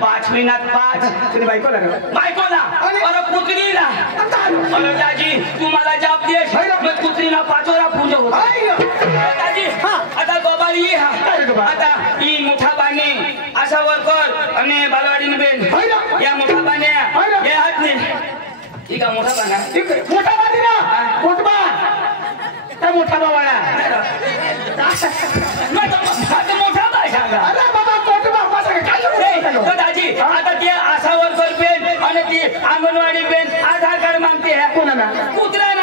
5 महिन्यात 5 तुझी बायकोला का? बायकोला अरे पुत्रीला अरे दाजी तुम्हाला जाब देश मग पुत्रीला 5 वर पूजा होत दाजी आता गोबारी आता ही मोठा बाने असा वर्कर आणि बालवाडीने बेन या मोठा बाने हे हात नाही ठीक आहे मोठा बाना मोठा बानी ना मोठा काय मोठा बाबाला मोठा बा सांगा अरे बाबा मोठा बाबा सांगा काय दाजी आता ते असा वर्कर बेन आणि ती अंगणवाडी बेन आधार कार्ड मागते कोणाला कुत्रा ना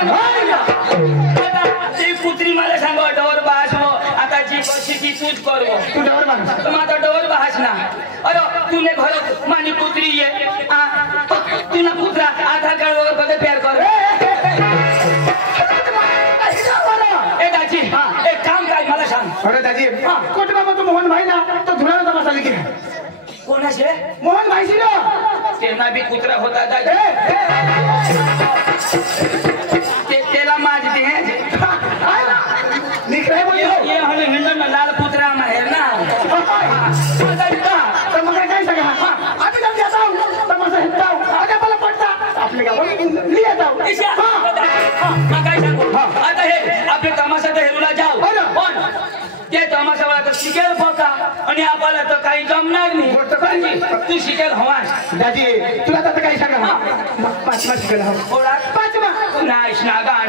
आता ती कुत्री मला सांगा डोर बास आता जी परिस्थिती तूच करवो तू डोर बास माझा डोर बास ना अरे तूने घर मानी कुत्री ये तू ना कुत्रा आधार कार्ड वगैरे कधी प्यार कर दाजी एक काम काय मला सांग अरे दाजी कोट बाबा तू मोहन भाई ना तो धुळाला तमाशा लिखी कोणाचे मोहन भाईशी ना त्यांना बी कुत्रा होता दाजी त्याला माझे निकराय बोल ये हले हिंदन लाल कुत्रा आहे ना तर मग काय सांगा आम्ही जाऊन जाता तमाशा हिंडता आगे मला पडता आपले गाव लिया जाऊ मग काय सांगू आता हे आपले तमाशा तर हेरूला जाऊ पण ते तमाशावाला तर शिकेल बघा आणि आपल्याला तर काही जमणार नाही तू शिकेल हवास दाजी तुला आता काय सांगा 5 शिकेल हवा 5 नाहीस ना गाण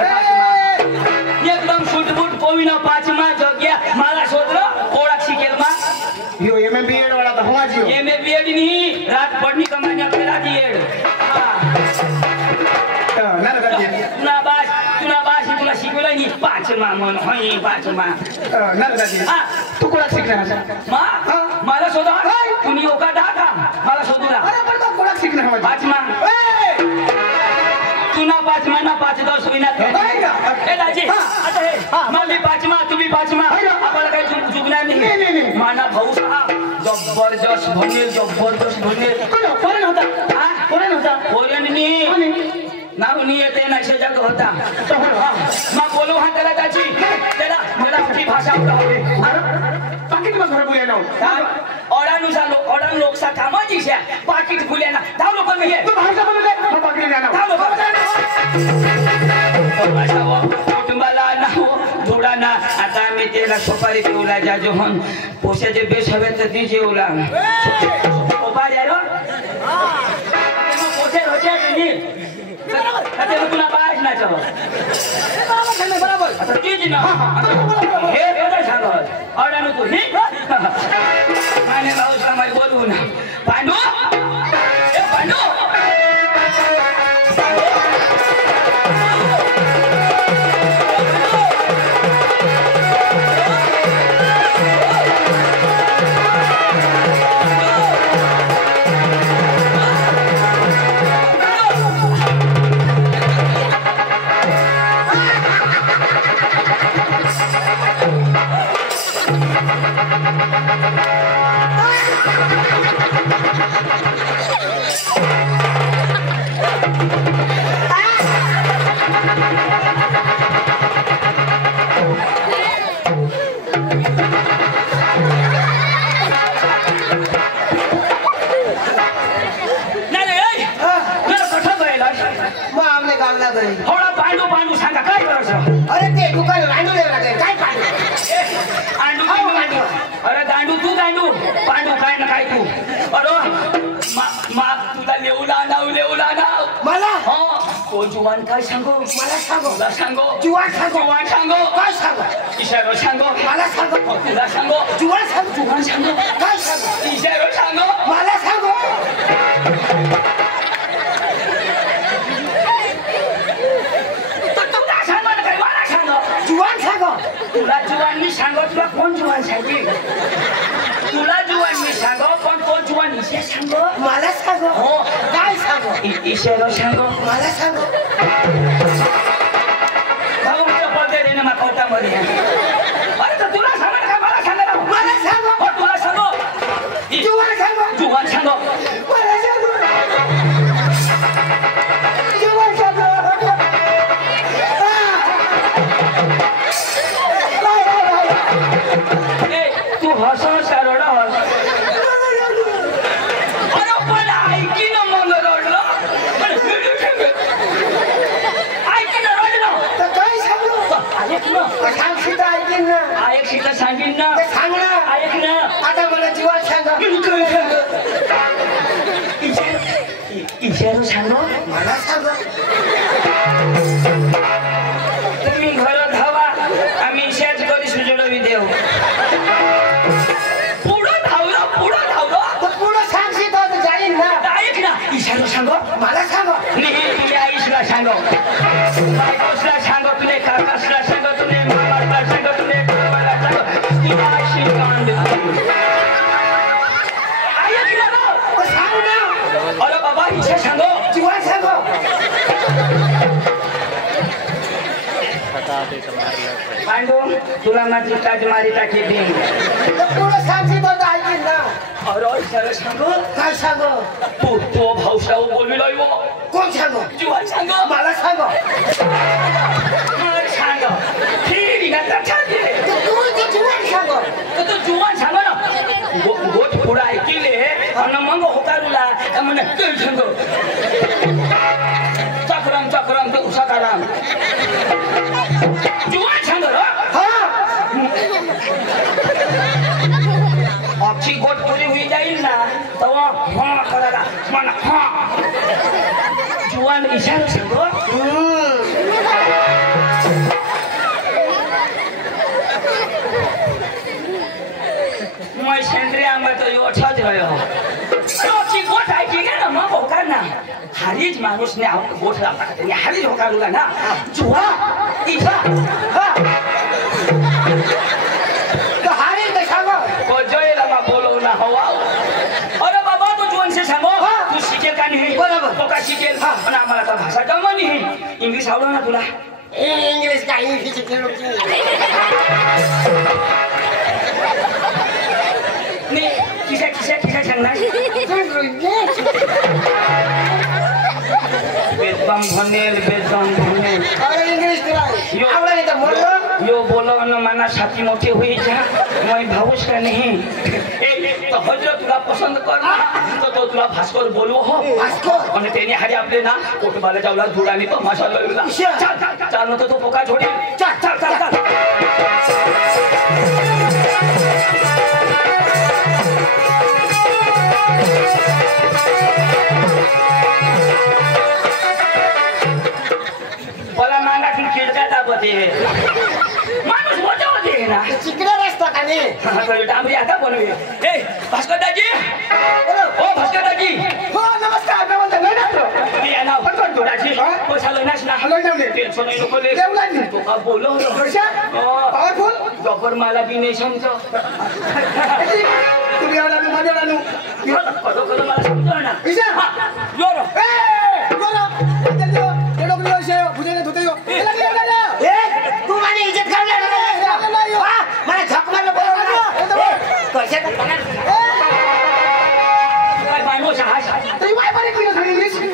5 एकदम सुटबुट पोविना 5 जग्या मला शोधलं ओळख शिकेल मा यो एमबीए वाला तो हवा जियो एमबीए नहीं रात पढ़नी कमाने पे राती है ना दाजी तुला बास तुला शिकवलं नाही 5 मन होई 5 ना दाजी तू कोणा शिकणार मा मला शोधा तुम्ही ओका डाका मला शोधूला अरे पण कोणा शिकणार हवा 5 तुना 5 ना 5-10 महिन्यात ए दाजी आता हे मला 5 तुम्ही 5 आपल्याला काही चुकणार नाही माना भाऊ जबरदस्त बनेल कोण होता नाव नाही येते ना जग होता मग बोलू हा त्याला त्याची त्याला मला आपली भाषा पाकिट मग घर बोले ना ओडान लोकसा कामाची शा पाकिट खुले ना धाव लोक मी तू भाषा बोलले मग पाकिट जाणार धाव लोक कुटुंबाला नाव थोडा ना आता मी त्याला सुपारी देऊला जा जोहन पोशाचे बेस हवे तर ती जेवला सुपारी आहे पोसे होते तुम्ही आता तुला बाज ना चाहो बरोबर आता तीच ना हे बरं सांगत ऑर्डर तू ही माने भाऊला मला बोलवू ना पांडू ए पांडू पांडू सांगा काय करायचं अरे ते दुकान रांडू लागेल काय अरे दांडू तू दांडू पांडू काय ना काय तू अरे तुला लेवला नाव मला तो जुवान काय सांगो मला सांगो जुवान सांगो काय सांगो इशारो सांगो मला सांगो तुला सांगो जुवान सांगो काय सांगो इशारो सांगो मला सांगो तुला जुवान मी सांगो तुला कोण जुवान सांगे तुला जुवान मी सांगो पण कोण जुवान इशे सांगो मला सांगो हो काय सांगो इशारो सांगो मला सांगो भाऊ मला पडते रे ना माकोटा मध्ये अरे तर तुला सांगा का मला सांगा मला सांगो हो तुला सांगो जुवान सांगो मला सांगो जुवान सांगो तू हस सरळ हस सांगेन ना ते सांग ना ऐक ना आता मला जीवात सांगा इशारो सांगो मला सांगा तुम्ही घर धावा आम्ही इशाच कधी सुजडवी देव पुढं धावलो पुढं सांगशी तर जाईन ना ऐक ना इशारो सांगो मला सांगा नाही तुझ्या आईशला सांगो बायकोसला सांगो तुले काकासला सांगो तुले मामाला सांगो तुले बाबाला सांगो तुझ्या आईशी कान देतो ऐक ना सांग ना अरे बाबा इशा सांगो जीवात सांगा पांडू तुला माझी ताजमारी टाकी देईन पुढं सांगशी तर ऐकीन ना अरे इशारो सांगो काय सांगो तो भाऊसाव बोलविलोय वो कोण सांगो जीवन सांगो मला सांगो मला सांगो ठीक आहे छान तू जीवात सांगो तो जुवान सांगो ना गोट पुढा ऐकिले आणि मग होकारूला म्हणे ते सांगो चक्रम ते उसाकाराम जुवान सांगो हा अक्षी गोट पुरी होई जाईल ना तेव्हा हा करायला म्हणा हा जुवान इशारा सांगो मैं सेंद्रिया में तो यो अच्छा रह्यो अक्षी गोट ऐकी ना मग होकार ना हारीज माणूस ने गोट लावला त्याने हारीज होकारूला ना जुवा इशा हा तो हारी ते सांगो को जोयला मा बोलव ना हवा अरे बाबा तू जुवान से सांगो तू शिकेल का नाही बरोबर तो का शिकेल पण आम्हाला तर भाषा जमा नाही इंग्लिश आवडलं ना तुला इंग्लिश का इंग्लिश नाही किसा सांगणार बेदम भनेल अरे इंग्लिश तुला आवडलं नाही तर बोल यो बोलो न मना छाती मोठी हुई जा मैं भावुस का नहीं तो हजरत तुला पसंद करना तो तुला भास्कर बोलवो हो भास्कर आणि त्याने हारी आपले ना कोटबाला जावला धुडानी तमाशा लावला चाल न तो पोका छोडी चल बोला मांगा की खिडका दाबते माणूस मोठा होते ना चिकना रस्ता का नाही डांबरी आता बनवे ए भास्कर दाजी ओ भास्कर दाजी हो नमस्कार मी आहे ना पण दाजी पैसा लयनास ना टेन्शन नको ले तो का बोलो पावरफुल जबर मला बी नाही समज तुम्ही आला माझ्या आला करो मला समजव ना योरो तू माझी इज्जत काढला मला झक मारलं बोलवलं पैसे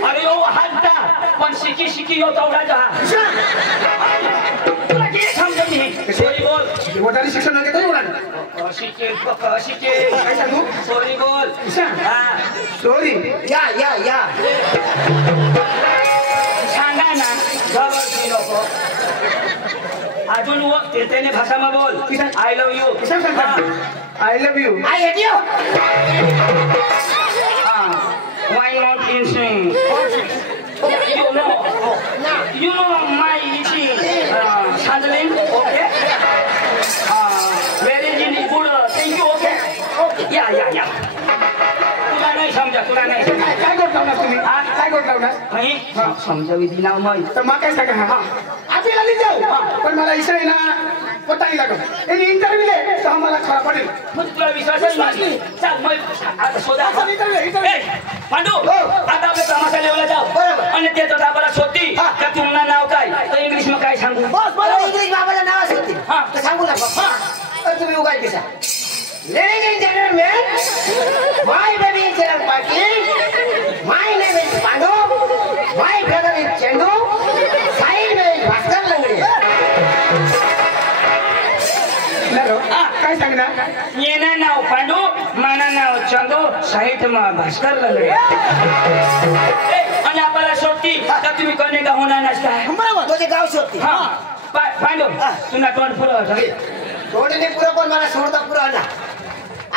अरे ओ हालता पण शिकी यो तेवढा जा तुला किती समजत नाही सॉरी बोल मोठाली शिक्षण घेतो एवढा शिके काय सांगू सॉरी बोल सॉरी या सांगा ना जवळ लोक अजून त्याने भाषाમાં बोल I love you I love you I hate you. Why not insane? You know my eating handling, okay? Very good. Thank you, okay? Yeah. तुला नाही समजा काय गोट लावणार तुम्ही काय गोट लावणार नाही समजावी दिना मग तर मग काय सांगा आपल्याला नाही जाऊ पण मला इशा आहे ना पता नाही लागत यांनी इंटरव्ह्यू ले तर आम्हाला खरा पडेल मग तुला विश्वासच नाही चल मग आता शोधा पांडू आता आपण तमाशा लेवला जाऊ आणि ते तर आपल्याला शोधती का तुमना नाव काय तर इंग्लिश मध्ये काय सांगू बॉस मला इंग्लिश बाबाला नाव होती तर सांगू नका तर तुम्ही उगाच कसा Ladies and gentlemen, my baby is Chirag Patil, my name is Pandu, my brother is Chandu, side में is Bhaskar Langre. काय सांगणार येना नाव पांडू माना नाव चंदू साहित्य मा भास्कर लगडे आणि आपल्याला शोधती तर तुम्ही कोणी का होणार नसता बरोबर तुझे गाव शोधते पांडू तुला तोंड पुरव रोडने पुरा पण मला सोडता पुरा ना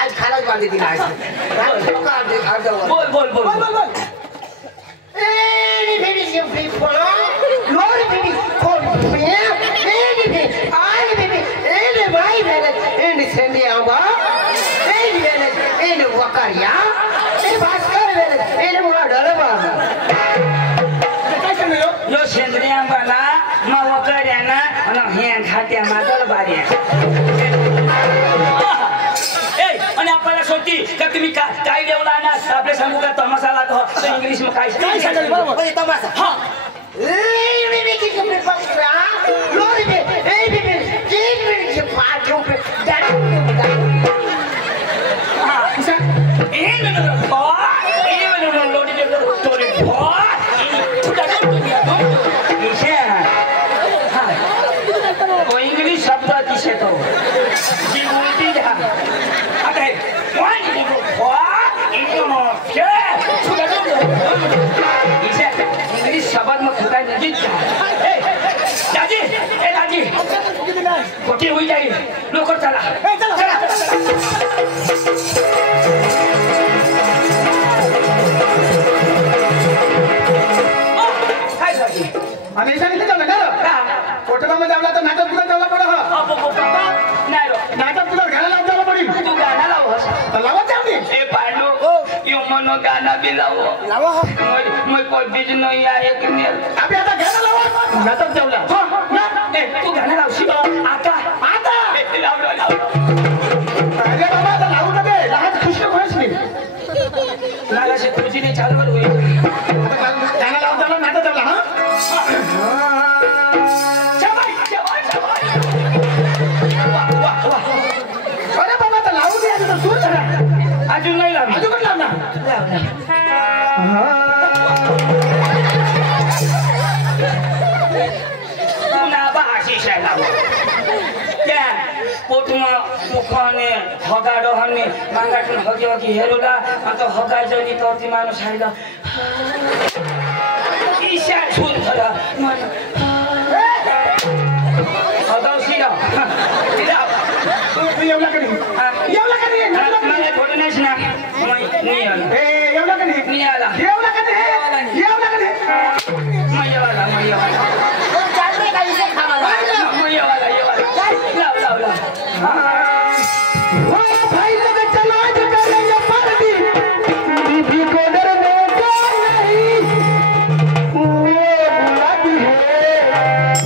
आज खालाच बांधली दिला आज बोल बोल बोल Any baby simply for Lord baby for any baby I baby any my baby any Sandy Amba any baby any Wakaria any Bhaskar baby any Muradalaba यो सेंद्रियांबाला मग वकड्याना आणि ह्या खात्या मादल बाऱ्या आणि आपल्याला सोडती का तुम्ही काय देवला ना आपल्या सांगू का तमाशाला तो इंग्लिश में काय सांगाल म्हणजे तमाशा हां baby की तुम्ही पकड़ा Lord baby hey baby keep me the part of that हां ए न लोडी दे तोरे इंग्लिश शब्द अतिशय तो जी बोलती जा आता इंग्लिश शब्द में खुदा नहीं दादी ए दादी खोटी हुई जाए लोकर चला आम्ही इशाने ते जाऊ ना कोटकामध्ये आवला तर नाटक तुला जावला पडा नाही नाटक तुला घ्यायला लावला पडेल तू गाणं लावस लावत जा मी ए पांडू यो मनो गाना भी लावो लावा मैं कोई बीज नहीं आए कि नहीं अबे आता घ्यायला लावा नाटक जावला ए तू गाणं लावशी आता आता लाव अरे बाबा आता लावू नका लहान खुश होईस मी लागाशी तुझीने चालवर होईल गाणं लावताना नाटक जावला हा अरे बाबा आता लावू दे आता सूर झाला अजून नाही लावली अजून पण लाव ना पुन्हा आशिष लाव त्या पोटमा मुखाने हगाडोहने मांगाटून हगी हगी हेरोला आता हगाजनी तर ती माणूस हायला ईशा छून झाला हगावशीला तू एवढा कधी एवढा कधी मला फोटो नाहीच ना नाही आला एवढा कधी नाही आला एवढा कधी एवढा कधी मैयावाला चालते का इसे खावाला मैयावाला लाव लाव लाव ओ भाई लोग चलो आज करेंगे पार्टी बीबी को डरने का नहीं वो बुलाती है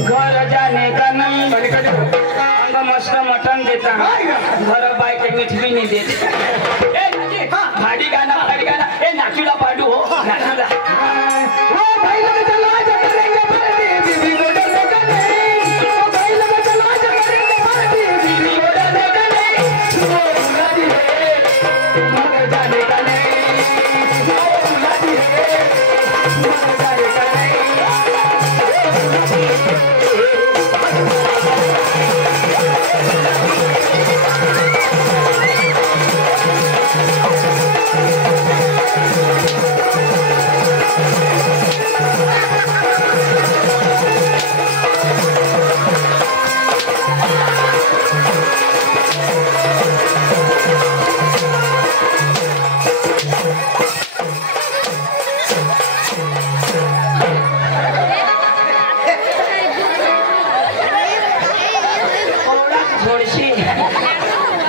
घर जाने का नहीं अंग मस्त मटन देता घर बाइक मीठ भी नहीं देता भाड़ी गाना ए नाचूला पाडू हो नाचूला ओ भाई लोग चलो आज करेंगे पार्टी बीबी को डरने का नहीं ओ भाई लोग चलो आज करेंगे पार्टी बीबी को डरने का नहीं वो बुलाती है घर जाने का नहीं वो बुलाती है घर जाने का नहीं थोडीशी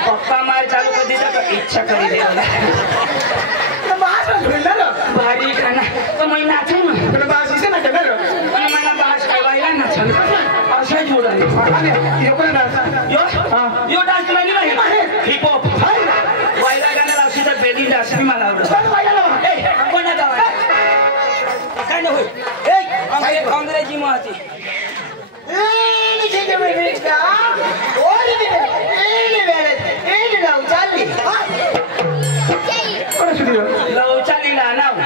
पप्पा मार चालू कर दिला तर इच्छा करी दे भारी खाना तो मैं नाचू ना पण मला बास कळवायला नाचल असं जोडाय यो डान्स नाही हिप हॉप वायला गाणं लावशी तर बेली डान्स मी मला आवडत ए कोणा गावात काय नाही होय ए अंग्रेजी माती लवचालीला नाव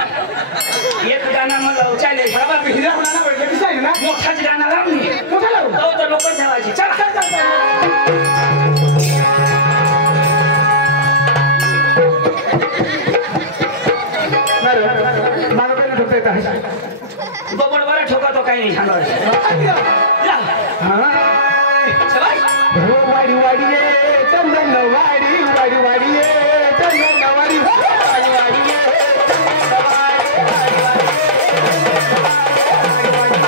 एक गाणं मग लवचाले मोठाच गाणं लावली तो तर लोक ठेवायची चला बरोबर ठोका तो काही नाही सांगायचं हो वाडी वाडी ये चंदन वाडी वाडी वाडी ये चंदन वाडी वाडी वाडी ये चंदन वाडी वाडी वाडी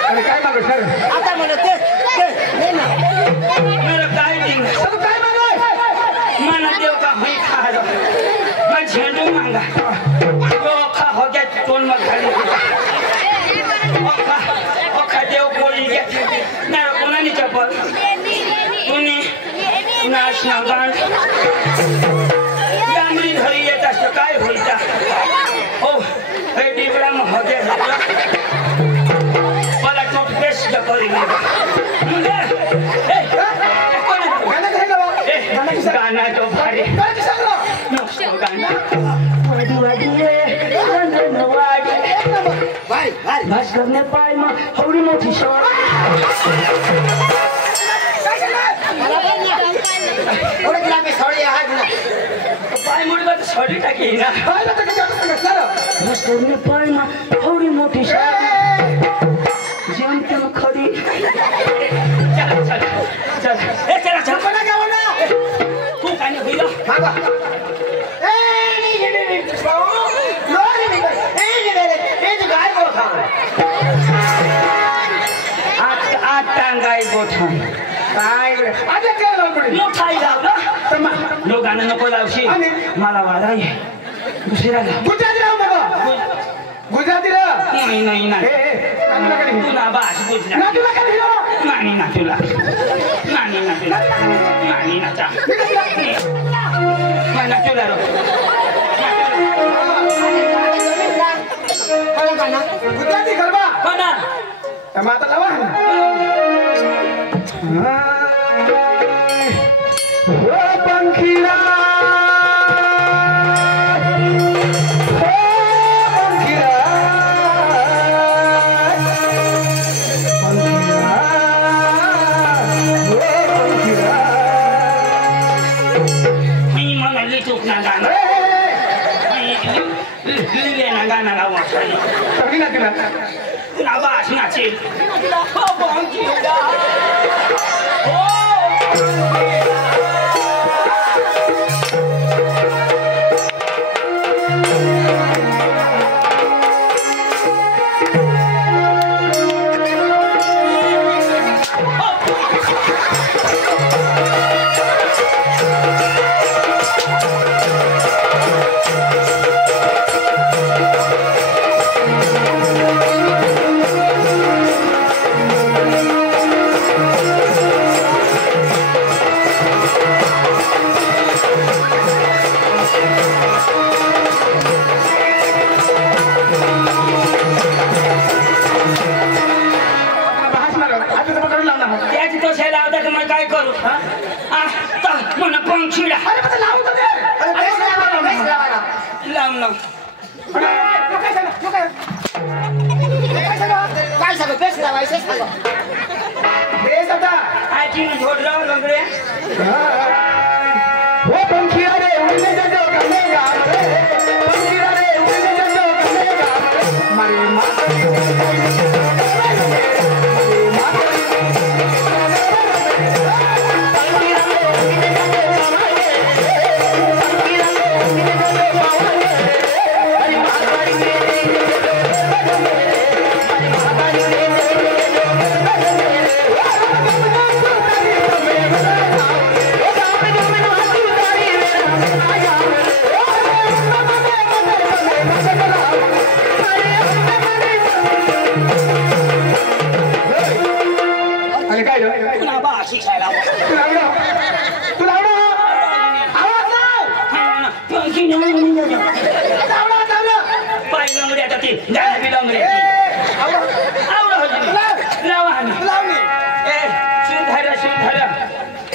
आता म्हणत तेच नाही ना मेरा काय नहीं सब काय मागोय मन देव का हुई खा रो मैं झेंडू मांगा तो खा हो गया टोन में खाली ओखा देव बोली गया ना कोना नहीं चपल उन्हें नाच ना गान गामरी धरी येता काय होईता ओ हे डिबरा में हो गया वाला टूथपेस्ट का करी मुझे गाना तो भारी मस्त गाना वाडी वाडी ये चंदन वाडी भाई भाई भास करने पाय मा हौडी मोठी शॉट ओरे किला में सॉरी हाथ ना पाय मुडगा तो छोडी टाकी ना काय ना त्याच्या सर भास करने पाय मा हौडी मोठी शॉट जम तुम खड़ी चल चल चल ए चला चल कोणा गाव ना तू काय नाही होईल मागा ए नहीं लोरी नहीं ए तो गाय को खा आठ टांगाई गोठा काय आता काय लावली मोठाई लाव ना तमा लोकांना नको लावशी आणि? मला वारा आहे दुसऱ्या लाव गुजराती राव मग गुजराती रा नाही नाही ए नाही ए नाटुला काय तू ना बास बुझला नाटुला काय हिरो नाही ना तुला नाही ना तुला नाही ना चा नाही ना तुला रो कोणा गाना गुजराती गरबा कोणा तमा आता लावा हो पंखीला मी म्हणाली तू ना गाणं लिहिले ना गाणं लावा ना बास नाचे हो बंकीला हो त्याची तो शेला होता तर मग काय करू आता म्हणा पंखीला अरे मग लावू तर दे अरे बेस लावा लाव ना काय सांगू बेस लावायचं सांगू बेस आता आजी झोड राव लंगड्या हो पंखीला रे उडले जजो कमेगा रे पंखीला रे उडले जजो कमेगा मारे Thank you.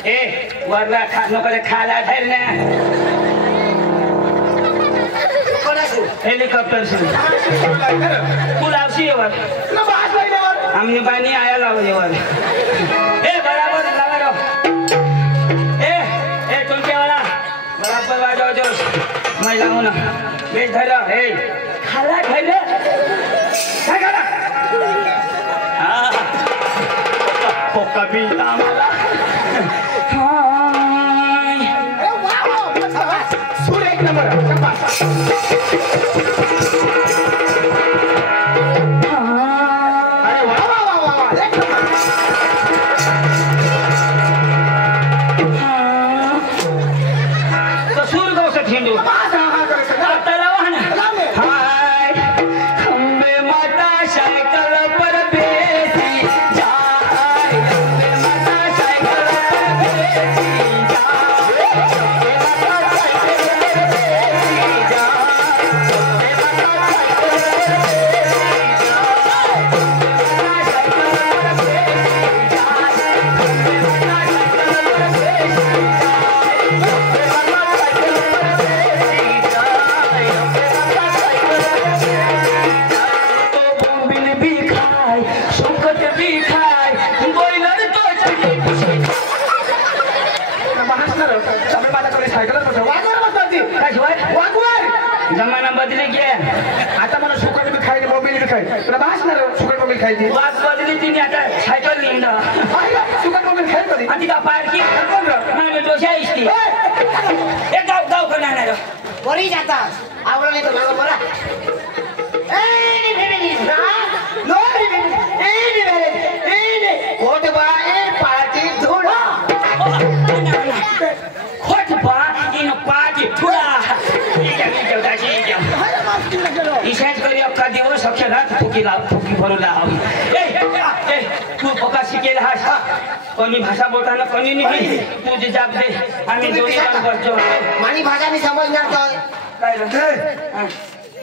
ए वरला खानु करे खाला छैन कोणासु हेलिकॉप्टर से पुलावसी वर ना बास लाइले वर हमने पानी आया लाव वर ए बराबर लगा दो ए तुम क्या वाला बराबर बाजो जो मैं लाऊं ना बेच धरो ए खाला खैले काय खाला हां कभी आम्हाला हाय अरे वाह सूर एक नंबर शाबाश अरे वाह वाह वाह वाह एक नंबर तो सूर को से ठिंडू बास हां कर सका तलाव है हाय खंबे माता साइकिल पर बेसी जाए खंबे माता साइकिल पर बेसी जाए खंबे माता साइकिल पर बेसी जाए खंबे माता साइकिल पर बेसी जाए खंबे माता साइकिल पर बेसी जाए खंबे माता साइकिल पर बेसी जमाना बदली गया आता मला सुकट बी खायचे मोबिल बी खायचे तुला भासणार सुकट मोबिल खायची बात बदली तिने आता सायकल लिहिण सुकट मोबिल खाय कधी आणि का पार्की नाही डोशा इष्टी एक गाव का नाही वरी जातास आवडलं नाही तर मागं बोला ए नी ना नो ए कोट बाए पार्टी धुडा खोट बा इन पार्टी ठुला इशाच करी अक्का दिवस सक्छ ना फुकी भरू लाव ए तू पक्का शिकेल हास कोणी भाषा बोलताना कोणी नाही तू जे जाप दे आम्ही दोन्ही जण बसतो मानी भाषा मी समजणार तर काय रे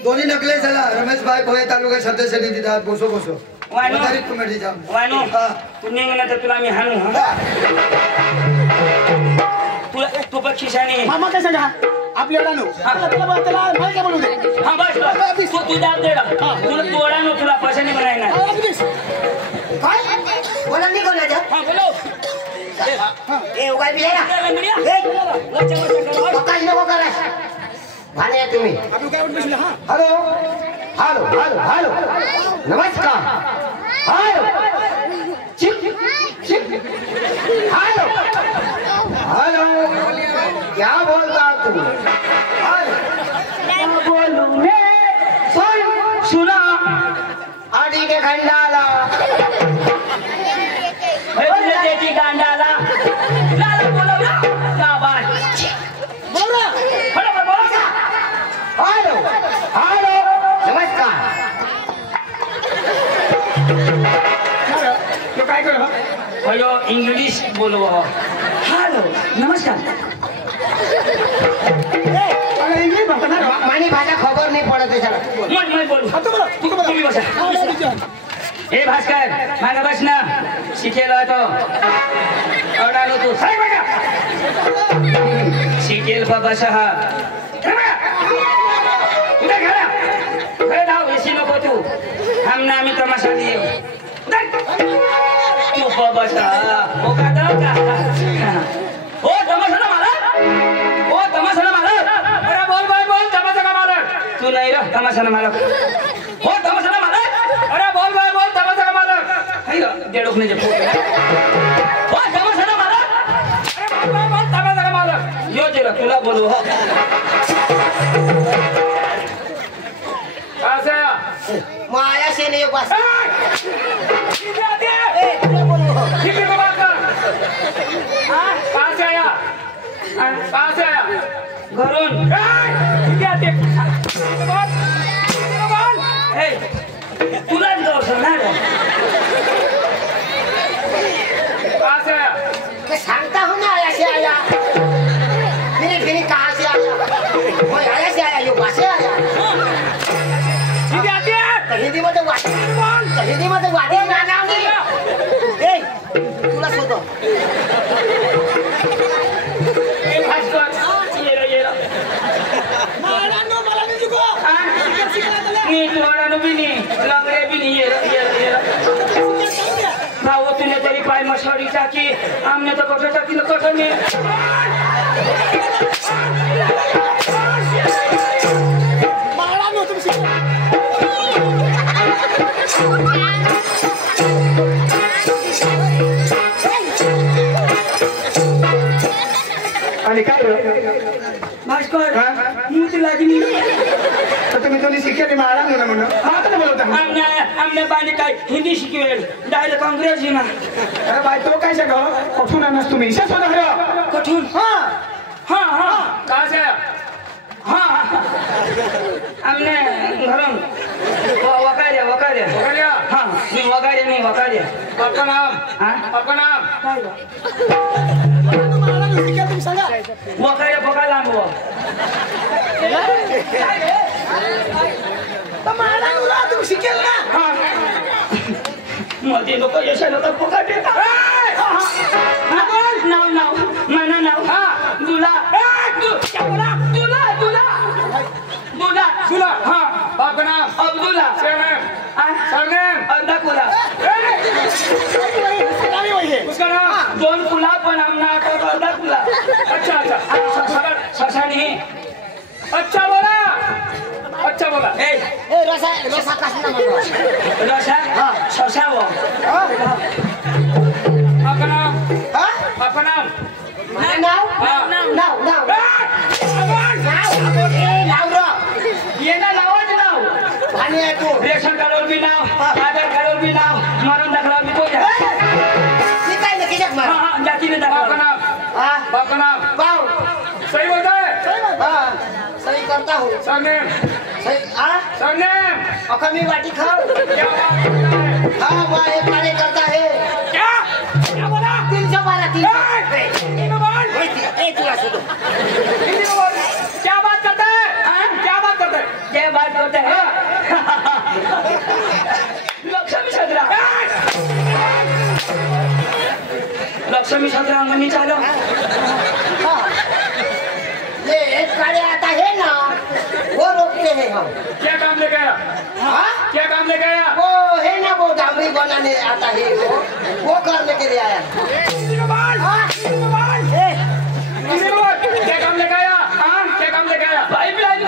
दोन्ही नकले चला रमेश भाई भोये तालुका सदस्य निधी दाद बसो बसो वानू आधारित कमेटी जाम वानू तू निघणार तर तुला मी हाणू तुला तू बक्षिसाने मामा काय सांगा आपली एवढा नो त्याला मला काय बोलू दे हा बस तू जाप दे तुला तोडा नो तुला पैसे नाही बनायना काय बोला नाही कोणाच्या हा बोलो ए उगाय बी ना पक्का नको करा भाले तुम्ही आपण काय म्हणतो हा हॅलो हॅलो हॅलो हॅलो नमस्कार हॅलो चिक चिक हॅलो हॅलो क्या बोलता तुम हेलो बोलू मैं सुना आडी के खंडाला तुझे देती गांडाला लाला बोलो ना बात बोला बरोबर बोला हॅलो हॅलो नमस्कार तो काय कर भयो इंग्लिश बोलो हॅलो नमस्कार अरे इंग्लिश म्हणणार मानी भाषा खबर नाही पडत आहे त्याला मैं बोलू आता बोला तू बोला तुम्ही बसा ए भास्कर मागे बस ना शिकेल तो अडालो तू साई बघा शिकेल बाबा सहा उद्या घरा घरे धाव बेसी नको तू आमना आम्ही तमाशा दियो तू बाबा सहा हो का दाव का हो तमाशा ना मला हो तमाशा ना मला अरे बोल तमाशा का मालक तू नाही रे तमाशा ना मालक हो तमाशा ना मालक अरे बोल तमाशा का मालक हाय डेडोक ने जे हो तमाशा ना मालक अरे बोल तमाशा का मालक यो जेला तुला बोलू हो माया से नहीं बस ए तुला बोलू हो ठीक है बात कर हां कहां से आया घरून किती आते बोल ए तुला जाऊ सांगणार कहां से आया मैं सांगता हूँ ना आया से आया फिर कहाँ से आया वो आया से आया यो वहाँ से आया किती आते हिंदी मध्ये वाटी हिंदी मध्ये वाटी ना नाव नाही ए तुला शोधो तुने तरी पाय मशाडी टाकी आमने तो कठोर टाकी न कठोर ने मारा नो तुमसे आणि काय भास्कर मुझे लगी नहीं तर तुम्ही दोन्ही शिकेली मारा नो ना म्हणून आता बोलता हमने पानी का हिंदी शिकवेल डायरेक्ट अंग्रेजी ना अरे भाई तो काय सगळं कुठून आणस तुम्ही इशा सोडा खरं कठोर हां हाँ हाँ कहाँ से हाँ हमने घरों वकारे हाँ नहीं वकारे आपका नाम हाँ आपका नाम मारा नो शिका तुम्ही सांगा वकारे पकाला वो तर मारा नो तुम्ही शिकेल ना हाँ मोदी लोग जैसे लोग पका देता नाव मना नाव हाँ दूल्हा क्या बोला दूल्हा हाँ बाप का नाम अब्दुल्ला सरनेम अब्दुल्ला उसका नाम दोन कुला पण आमना अब्दुल्ला अच्छा ससा नहीं अच्छा बोला ए रसा कसला म्हणतो रसा ससा वो आपका नाम नाव ये ना लावाज नाव आणि तू रेशन कार्ड भी नाव आधार कार्ड भी नाव मरण दाखला भी कोई है ती काय नक्की जग मार हाँ जाती ने दाखला बाप का नाम बाव सही बोलता है हां सही करता हूं सरनेम सही सरनेम अकमी वाटी खाओ क्या हां वो एक मारे करता है क्या बोला 312 ए तुला सुनो क्या बात करता है क्या बात करता है लक्ष्मी छत्रा अंगनी चालो ये एक गाड़ी आता है ना वो रोकते हैं हम क्या काम लेके आया क्या काम लेके आया वो है ना वो डामरी बनाने आता है वो करने के लिए आया क्या काम लेके आया क्या काम लेके आया पाइपलाइन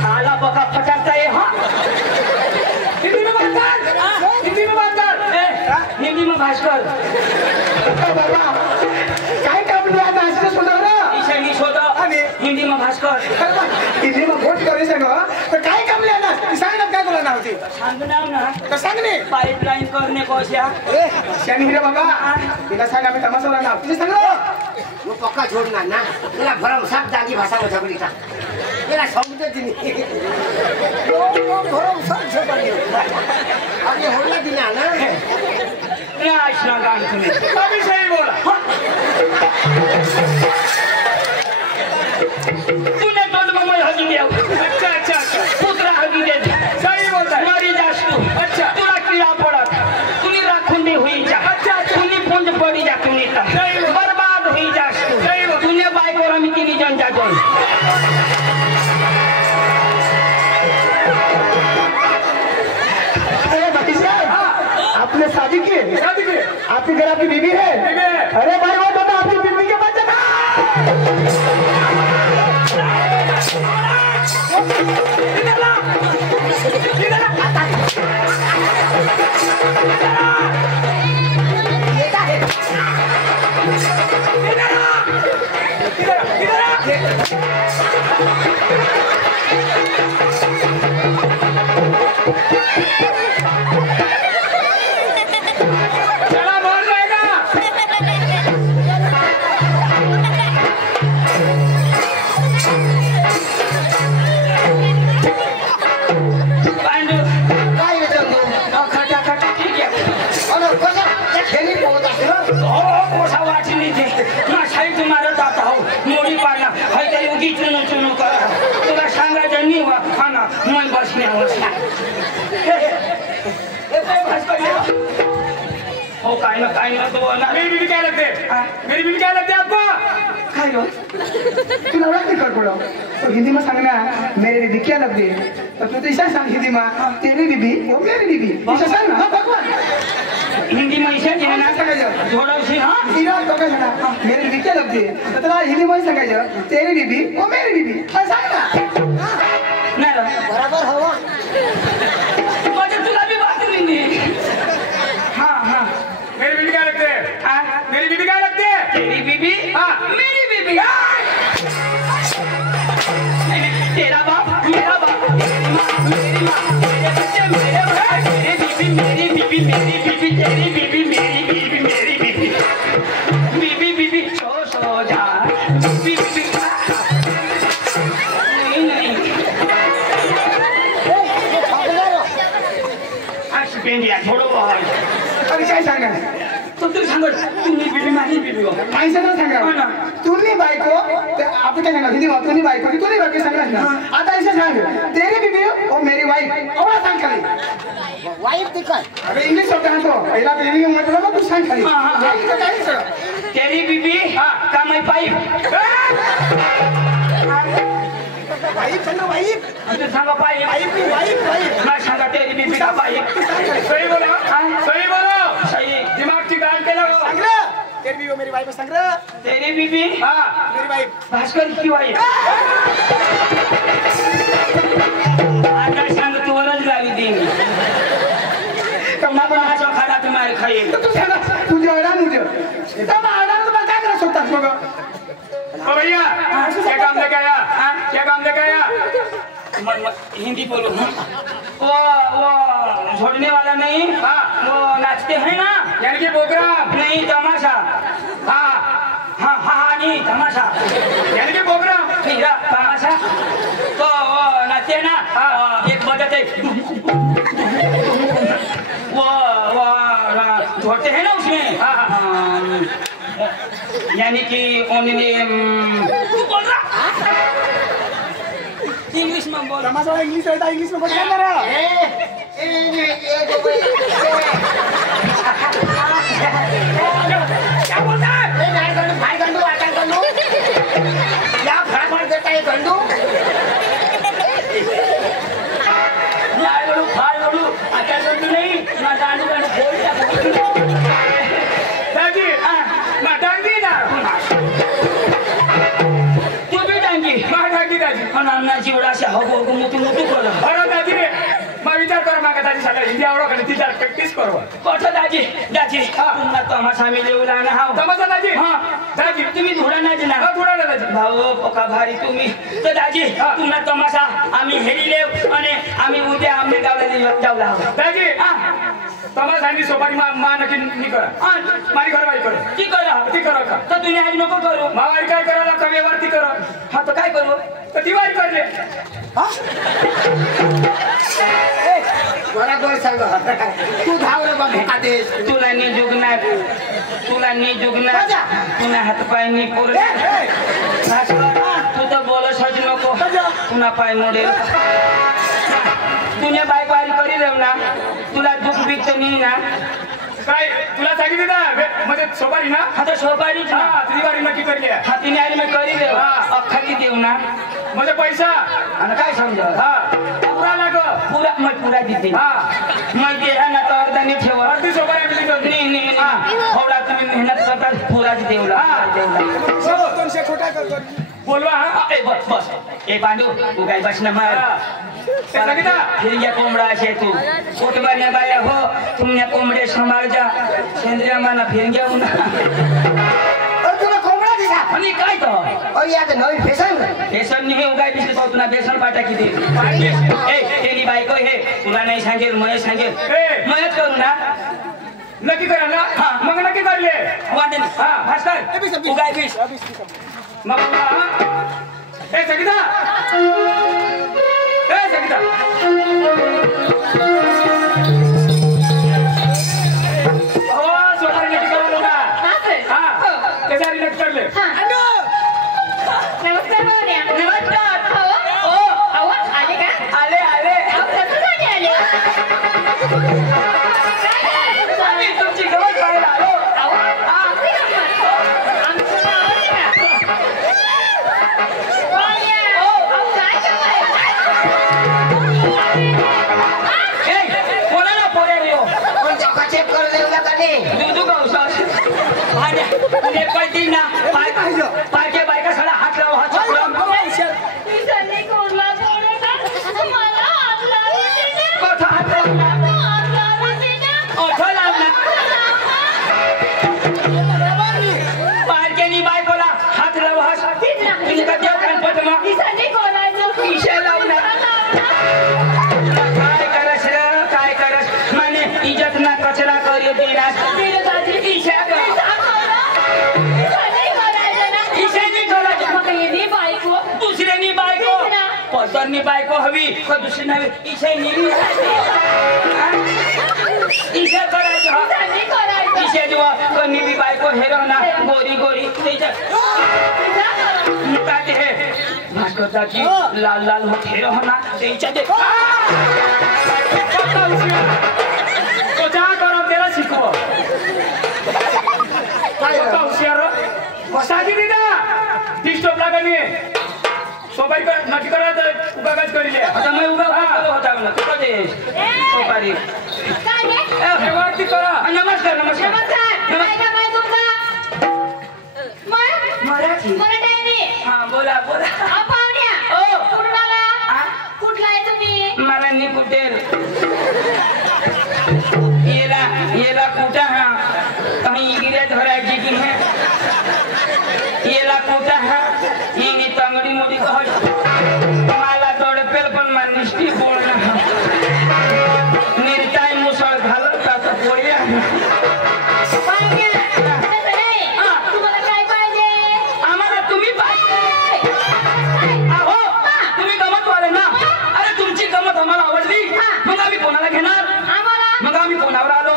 साला बका फटाता है हिंदी में बात कर हिंदी में भास्कर बाबा काय काम नाही आता असं सोडा ना इसे नहीं छोड़ा हिंदी में भास्कर हिंदी में वोट करे सांग तर काय काम नाही ना सांग ना काय बोला ना होती सांगणार ना तर सांग नी पाइपलाइन करने को क्या शनी रे बाबा तिला सांग आम्ही तमाशाला ना तिला सांग वो पक्का छोड़ना ना तेरा भरम सब दादी भाषा में झगड़ी था तेरा समझ दिन वो भरम सब झगड़ी अभी होने दिना ना ना गान तुम्हें अभी सही बोला तूने तो मम्मा हगी दिया अच्छा पुत्रा हगी दे सही बोलता है मरी जास तू अच्छा तुला कीड़ा पड़ा तूने राखुंडी हुई जा अच्छा तूने पुंज पड़ी जा तूने बर्बाद हुई जास तू तूने बाइक और हम की जन जा गई आपने शादी की आपके घर आपकी बीवी है अरे भाई वो दादा आपकी बीवी के बच्चे चला बोल जाएगा पांडु काय येतो खटा ठीक है हो काय ना तो ना मेरी बीवी क्या लगते मेरी बीवी क्या लगते आपको काय रो तू नवरा की कर पड़ो तो हिंदी में सांगना मेरी बीबी क्या लगती है तो तू तो ऐसा सांग हिंदी में तेरी बीबी वो मेरी बीबी ऐसा सांग ना भगवान हिंदी में ऐसा क्या ना सांगायचं थोड़ा सी हाँ इरा तो काय सांगना मेरी बीबी क्या लगती है तो तुला हिंदी में सांगायचं तेरी बीबी वो मेरी बीबी काय सांग ना नाही बराबर हवा माझ्या तुला भी बात नहीं हाँ मेरी बीवी क्या लगते मेरी बीवी क्या लगते तेरी बीबी हाँ मेरी बीबी तेरा बाप मेरा बाप मेरी माँ मेरे बच्चे मेरे भाई मेरी बीबी मेरी बीबी तेरी बीबी मेरी बीबी मेरी बीबी बीबी सो जा बीबी नहीं आज पेंडिया थोडं बहुत अरे काय सांगा तो तू सांगत तुम्ही बीबी माझी बीबी हो माहिती ना सांगा तुम्ही बायको आपण काय सांगा हिंदी तुम्ही बायको की तुम्ही बायको सांगा ना आता ऐसे सांग तेरी बीबी और मेरी वाइफ और सांग खाली वाईफ ती काय अरे इंग्लिश शब्द आहे तो पहिला बेबी मतलब तू सांग खाली काय तेरी बीबी का मैं पाइप वाइफ सांगा वाइफ तू सांगा पाइप वाइफ मैं सांगा तेरी बीबी का पाइप सही बोलो सही दिमाग की गांड के लगाओ सांग रे तेरी बीबी मेरी वाइफ सांग रे तेरी बीबी हाँ मेरी वाइफ भास्कर की वाइफ आता सांग तू वरच लावी देईन पण हा खरा तुम्हाला खाईल तू सांगा तुझे अडा मुझे तब अडा तो काय करा शकतात बघ ओ भैया क्या काम लेके आया क्या काम लेके आया हिंदी बोलो वो छोड़ने वाला नहीं वो नाचते हैं ना यानी कि प्रोग्राम नहीं तमाशा हाँ नहीं तमाशा यानी कि प्रोग्राम नहीं तमाशा तो वो नाचते हैं ना एक बजाते वो छोड़ते हैं ना उसमें यानी कि ओनली तू बोल रहा इंग्लिश में बोल तमाशा इंग्लिश आहे इंग्लिश में बोल काय करा क्या बोलता है भाई गंडू आता गंडू या फटाफट देता है गंडू भाई बोलू आता गंडू नहीं ना गांडू बोल दादी ना टांगी ना तू भी टांगी मा टांगी दादी पण अन्नाची उडाशी हो मोठू कर अरे दादी मैं विचार करो मागा दादी साला हिंदी आवडो खाली ती जरा प्रॅक्टिस करो कोठो दाजी पुन्हा तमाशा मी लेवला ना हा तमाशा दादी दादी तुम्ही थोडा नाही ना थोडा ना दादी भाऊ पका भारी तुम्ही तर दाजी पुन्हा तमाशा आम्ही हेरी लेव आणि आम्ही उद्या आम्ही गावला जाऊला दादी तमाशा आणि सोपारी मा नक्की नी करा मारी घरवारी करो ती करा का तर तुम्ही आज नको करू मावारी काय करायला कवेवरती करो हा तर काय करू तर दिवाळी करले बराबर सांग तू धावलं बघ भोका देश तुला नी जुगणार पुन्हा हातपाय नी पोर तू तर बोलसच नको पुन्हा पाय मोडेल तुझ्या बायको आली करी देऊ ना तुला दुःख बीक तर नाही ना काय तुला सांगितलं ना म्हणजे सोपारी ना आता सोपारी दिवाळी नक्की करली हा तिने आली मी करी देऊ अख्खा की देऊ ना म्हणजे पैसा आणि काय समजा पुरा लाग पुरा देते मग ते ना तर अर्धा नाही ठेवा अर्धी सोपारी आपली नाही थोडा तुम्ही मेहनत करता पुराच देऊला बोलवा बस ए पांडू तू काय बस ना मार फिरग्या कोंबडा असे तू पोटबाऱ्या बाया हो तुमच्या कोंबडे समारजा सेंद्रिया माना फिरग्या उन्हा और तुला कोंबडा दिसा आणि काय तो और या तर नवीन फॅशन नाही उगाय दिसते तो तुला बेसन पाटा किती ए तेरी बायको हे तुला नाही सांगेल मय सांगेल मयच करू ना नक्की करा ना मग नक्की करले वादन भास्कर उगाय बीस मग ए सगीता सोपारी नक्की करा लोका त्याच्यासाठी नक्की करले नमस्कार भावड्या नमस्कार आले का आले कशासाठी आले तुमची गवत दूध गवसास आणि तुले कळती ना पायके बायका सडा हात लाव हात लाव ईशाने कोणला सोडे का मला हात लावू दे कथा हात लाव हात लावू दे ओठा लाव ना पायकेनी बायकोला हात लाव हात तुझे का देव कान पटमा ईशाने कोणाचं ईशा लाव ना काय करस माने इज्जत ना कचरा कर देनास ईशा कर दुसऱ्यानी बायको पसरनी बायको हवी का दुसरी नवी ईशानी ईशा करायचं ईशा जेव्हा कमी बी बायको हेरो ना गोरी गोरी त्याच्या मुकात हे भास्करची लाल लाल होत हेरो ना त्याच्या दे तो जा करो त्याला शिकव काय हुशार बसाजी दिदा डिस्टर्ब लागणी सोपारी नटी करत उगाच करिले आता मी उगा होता ना तुका दे सोपारी ए वरती करा नमस्कार नमस्कार मराठी हां बोला बोला कुठला आहे तुम्ही मला नी कुटेल येला कुठा हा कहीं गिरे धरायची की है येला कुठा हा येनी तंगडी मोडी कहत मला तडपेल पण मला निष्ठी बोलणं निर्ताय मुसळ घालत का पोळ्या तुम्हाला काय पाहिजे आम्हाला तुम्ही पाहिजे अहो तुम्ही गमत वाले ना अरे तुमची गमत आम्हाला आवडली मग आम्ही कोणाला घेणार मग आम्ही कोणावर आलो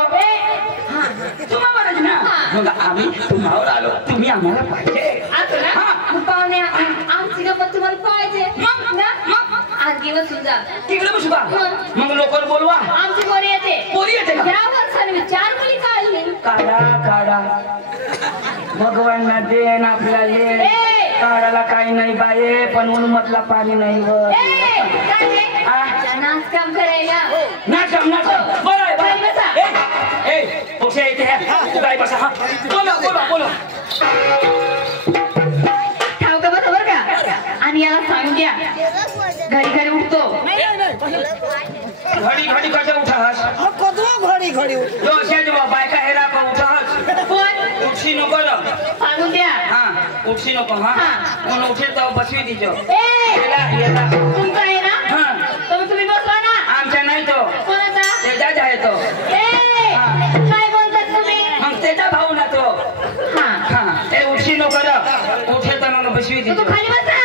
तुम्हा म्हणायची ना मग आम्ही तुम्हावर आलो तुम्ही आम्हाला पाहिजे पाहुण्या आमची गमत तुम्हाला पाहिजे आणखी बसून जा तिकडे बसू का मग लोकल बोलवा आमची पोरी येते का या वर्षाने मी 4 मुली काढली काढा काढा भगवान देन आपल्याला ये काढायला काही नाही बाये पण उन्मतला पाणी नाही नाच काम करायला नाचम नाचम बरं आहे बरं ए ओशे इथे तू काय बसा हा बोला बोला बोला ठाव का बरोबर का आणि याला सांग द्या घरी घरी उठतो घडी घडी कसं उठास घडी घडी जोशे जेव्हा बायका हेरा का उठास कोण उठशी नको र सांगू द्या हा उठशी नको हा म्हणून उठे तर बसवी दीजो येला तुमचा आहे ना तुम्ही बसला ना आमच्या नाही तो कोणाचा त्याचाच आहे तो काय बोलतात तुम्ही मग त्याचा भाऊ ना तो हा ते उठशी नको र उठे तर मग बसवी तू दीजो खाली बसा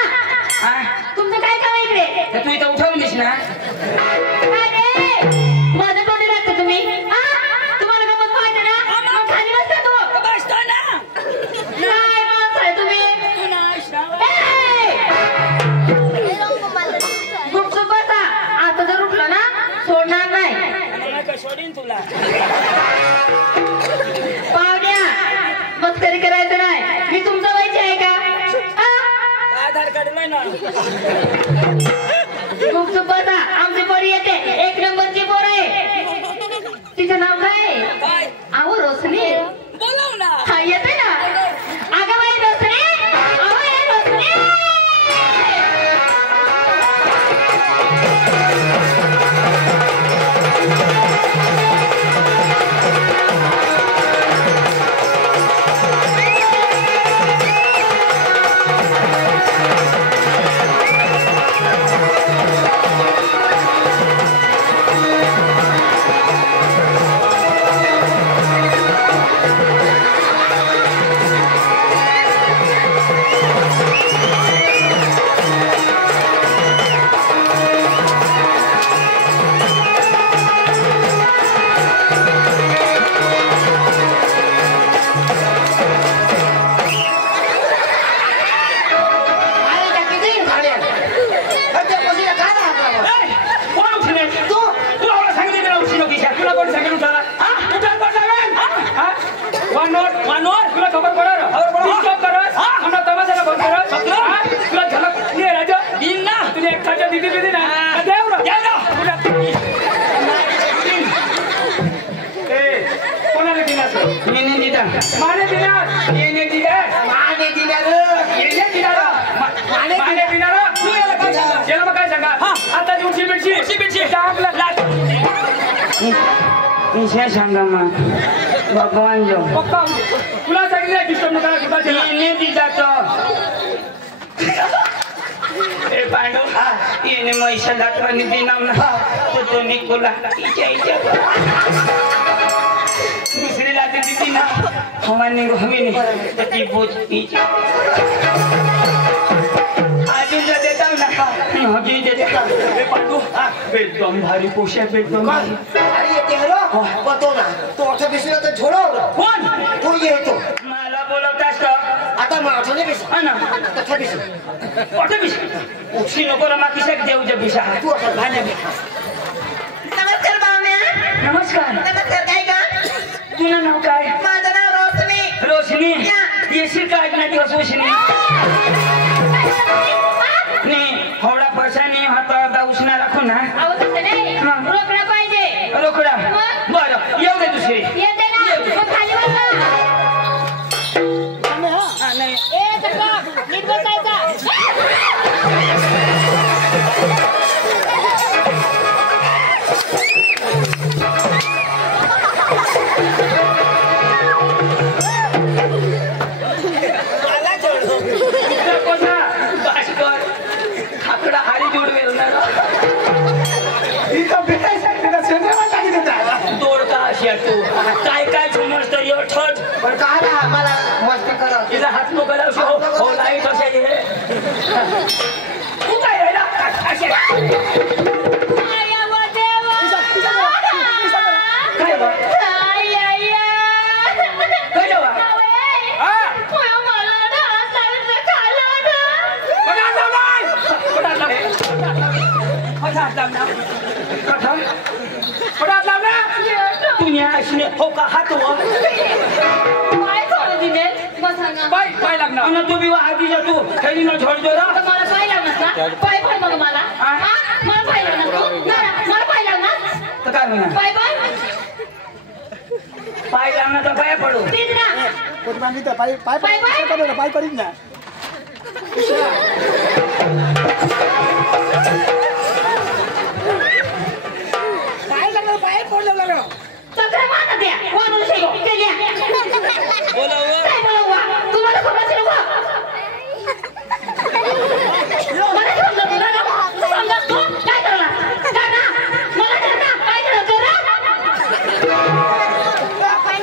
हा तुमचं काय काम आहे इकडे तू इथं उठवलीस ना अरे माझं तोंडी लागतं तुम्ही तुम्हाला गमत पाहिजे ना मग खाली बसता तू बसतो ना काय माणसं आहे तुम्ही गुपचूप बसा आता जर उठलं ना सोडणार नाही सोडीन तुला पाहुण्या मस्करी करायचं नाही मी तुमचं वयची आहे का आधार काढलाय ना गुपचूप बसा आमची पोरी येते 1 नंबरची पोर आहे तिचं नाव काय अहो रोशनी बोलव ना हा येते ना अगं बाई रोशनी अहो हे रोशनी दिला माने दिला येणे दिला माने दिला येणे दिला माने दिला तू याला काय सांगा याला मग काय सांगा आता दिवशी बिडशी टाकला लाट निशा सांगा मग भगवान जो पक्का तुला सांगितलं डिस्टर्ब नका कुठला येणे दिला ए पांडू येणे मैसा दाटवानी दिना ना तो निकोला इच्या दुसरी लाटे दिली ना हमानी हमी तर ती बोझ इच्या आधी जर देता ना हजी देता ए पांडू एकदम भारी पोशाख एकदम अरे येते हलो बतो ना तो अठा बिसला तर झोडो कोण तो येतो मला बोलवतास का आता माझं नाही बिस हा ना तठा बिस ऑटो बिस उठी नको रमा किशाक देऊ जे बिसा तू आता भाण्या नमस्कार बावण्या नमस्कार नमस्कार काय का तुझं नाव काय माझं नाव रोशनी रोशनी येशील का ना दिवस रोशनी नाही थोडा पैसा नाही हाता उष्णा राखू ना अहो तसं नाही रोकडा पाहिजे रोकडा बरं येऊ दे दुसरी येते ना मग खाली बसा नाही ए चका नीट बसायचा खाकडा हारी जोडवेल ना इथं भेटायचं त्याला संध्याकाळ टाकी देतात दोड का अशी आहे तू काय काय झुमस तर यो ठट पण का ना मला मस्ती कर तिला हात नको लावू हो लाईट असे हे तू काय राहिला असे आया व देवा काय बा आया काय जेव्हा हा मला ना साईडला खाला ना पडात लावलाय पडात लावलाय पडात लावला तुझ्या अशने हो का हात व काय थोडं दिले बसा पाय पाय लागणार आणि तू बिवा आधी जा तू खैली न झोड जोरा मला पाय लागणार ना पाय पाय मग मला हा मला पाय लागणार तू मला पाय लागणार तर काय म्हणा पाय पाय पाय लागणार तर पाय पडू तीच ना पाय पाय पाय पाय पाय पडीत ना पाय लागलं पाय पडलं लागलं चक्र मारत द्या कोण शेगो ते द्या काय बोलवा तुम्हाला समजलं नको मला समजत नाही ना समजत तू काय करणार काय ना मला करणार काय करणार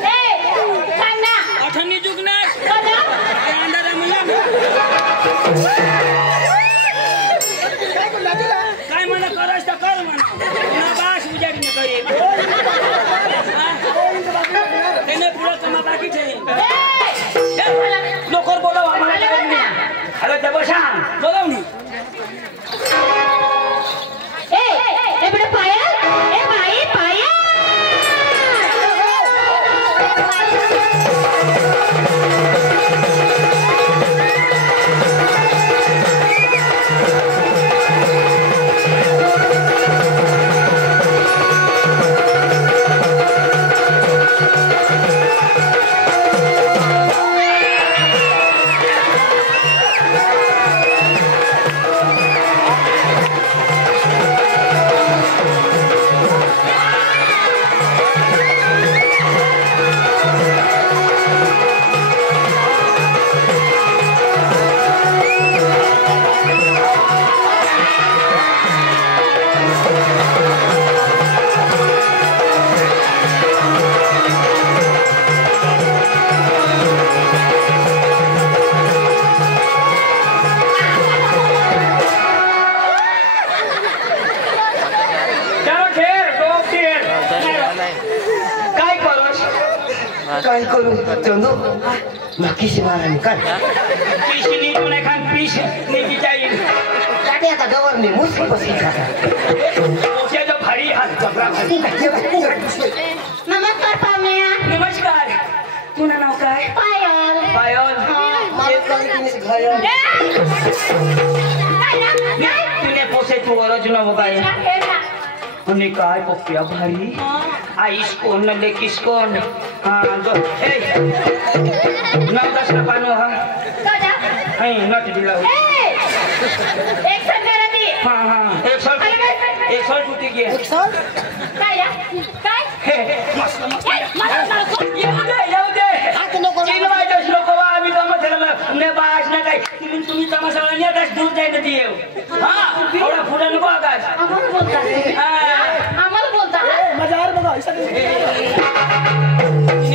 ए सांग ना अठनी जुगणार दादा अंडा मला काय म्हणा करायच तर कर म्हणा ना बास उजाडी न करी त्याने पुढं कमा बाकी लोकर बोलव आम्हाला अरे ते बसा बोलव ना ए बडे पायल ए बाई पायल काय करू चंदू नक्कीच मारा काय पीस नीट नाही खान पीस नीट जाईल काटे आता गवरने मुसकी बसली खाता पोशाचं भारी हात जबरा भारी नमस्कार पाहुण्या नमस्कार तुझं नाव काय पायल पायल तुने पोसे तू वरच नव काय आणि काय पप्प्या भारी आईस कोण लेकीस कोण तो ए ना कसला पानो हा काजा नाही नट दिला एक साल मेरा दी हां एक साल टूटी गया काय या काय हे मस्त मला येऊ दे चिनवायचं श्लोक वा आम्ही तमाशाला ने बाज ना काय तुम्ही तमाशाला ने आकाश दूर जाय नदी येऊ हां थोडा पुढे नको आकाश आम्हाला बोलता मजार बघा ऐसा हे